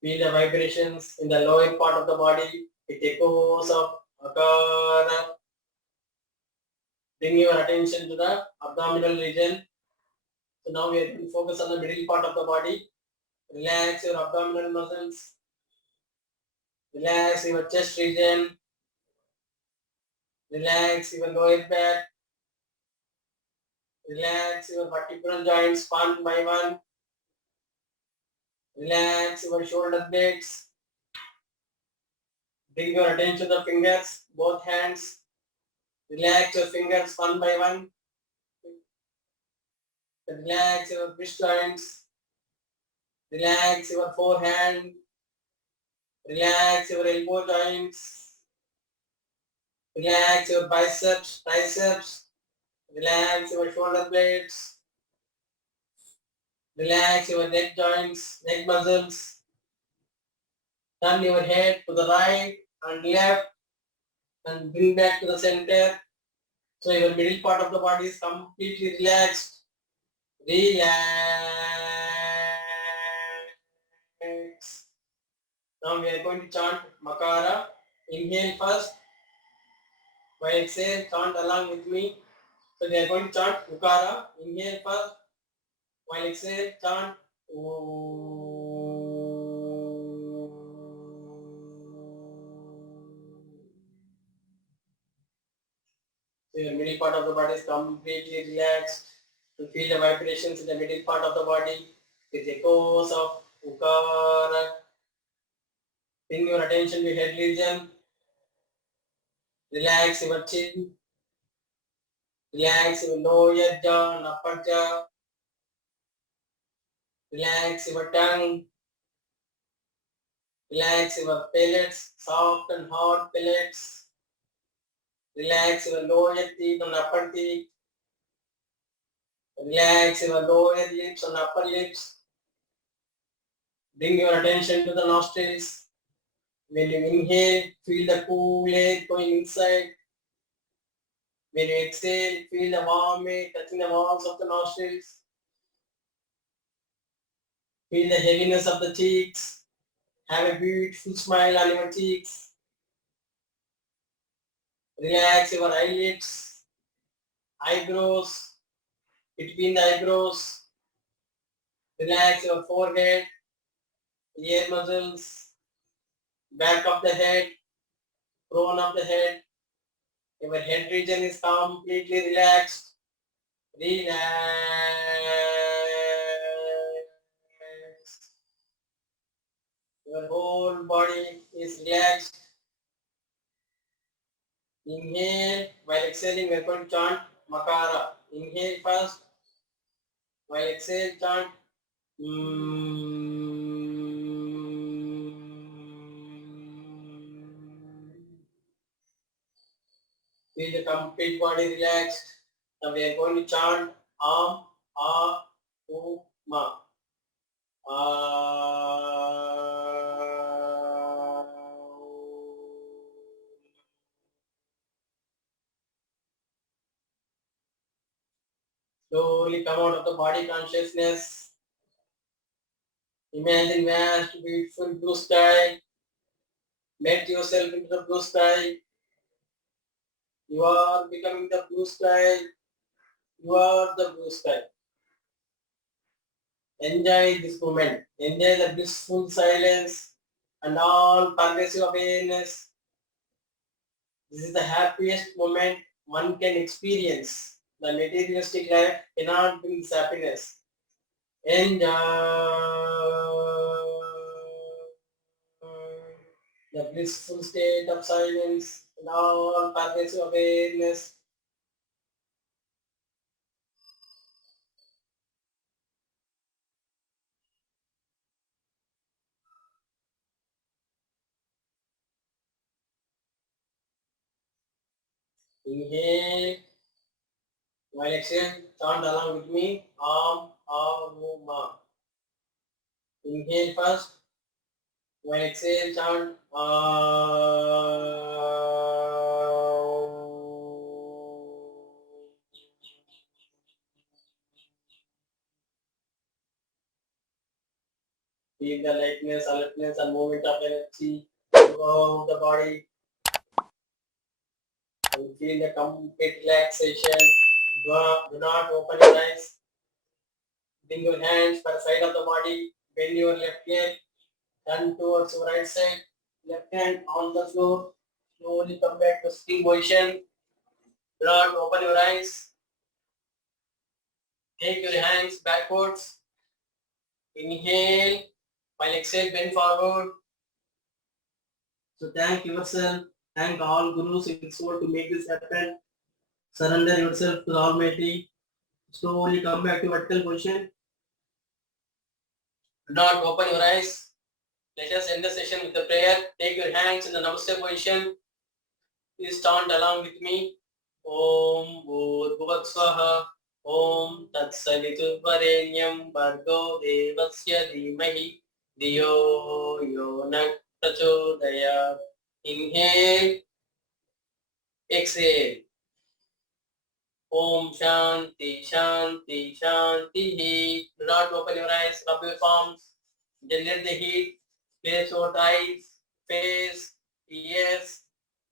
Feel the vibrations in the lower part of the body. It echoes of Akara. Bring your attention to the abdominal region. So now we are going to focus on the middle part of the body. Relax your abdominal muscles. Relax your chest region. Relax your lower back. Relax your vertebral joints one by one. Relax your shoulder blades. Bring your attention to the fingers, both hands. Relax your fingers one by one. Relax your wrist joints. Relax your forehand. Relax your elbow joints. Relax your biceps, triceps. Relax your shoulder blades. Relax your neck joints, neck muscles. Turn your head to the right and left and bring back to the center. So your middle part of the body is completely relaxed. Relax. Now we are going to chant Makara. Inhale first. While exhale, chant along with me. So we are going to chant Ukara. Inhale first. While exhale, chant So your middle part of the body is completely relaxed. You feel the vibrations in the middle part of the body with echoes of Ukara. Bring your attention to head region. Relax your chin. Relax your lower jaw and upper jaw. Relax your tongue. Relax your pellets, soft and hard pellets. Relax your lower teeth and upper teeth. Relax your lower lips and upper lips. Bring your attention to the nostrils. When you inhale, feel the cool air going inside. When you exhale, feel the warm air touching the walls of the nostrils. Feel the heaviness of the cheeks. Have a beautiful smile on your cheeks. Relax your eyelids, eyebrows, between the eyebrows. Relax your forehead, ear muscles, back of the head, crown of the head. Your head region is completely relaxed. Relax. Your whole body is relaxed. Inhale. While exhaling, we are going to chant Makara. Inhale first. While exhale, chant Feel the complete body relaxed. Now we are going to chant Am, A, U, Ma. Slowly come out of the body consciousness. Imagine vast, beautiful blue sky. Melt yourself into the blue sky. You are becoming the blue sky. You are the blue sky. Enjoy this moment. Enjoy the blissful silence and all pervasive awareness. This is the happiest moment one can experience. The materialistic life cannot bring this happiness. Enjoy the blissful state of silence and all pervasive awareness. Inhale. While exhale, chant along with me. Am, A, U, Ma. Inhale first. While exhale, chant Feel the lightness, alertness, and movement of energy throughout the body. And feel the complete relaxation. Do not open your eyes. Bring your hands by the side of the body. Bend your left leg. Turn towards your right side. Left hand on the floor. Slowly come back to sitting position. Do not open your eyes. Take your hands backwards. Inhale. While exhale, bend forward. So thank yourself. Thank all gurus in this world to make this happen. Surrender yourself to the Almighty. Slowly come back to vertical position. Do not open your eyes. Let us end the session with the prayer. Take your hands in the Namaste position. Please chant along with me. Om Bhurбhuvah Swaha. Om Tat Saditu Varenyam Bhargo Devasya Dhimahi Diyo Yo Nat Prachodayat. Inhale. Exhale. Om Shanti Shanti Shanti. Do not open your eyes. Rub your palms. Generate the heat. Place your eyes, face, ears,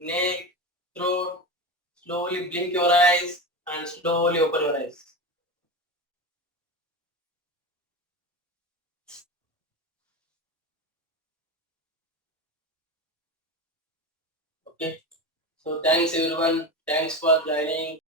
neck, throat. Slowly blink your eyes and slowly open your eyes. Okay. So thanks everyone. Thanks for joining.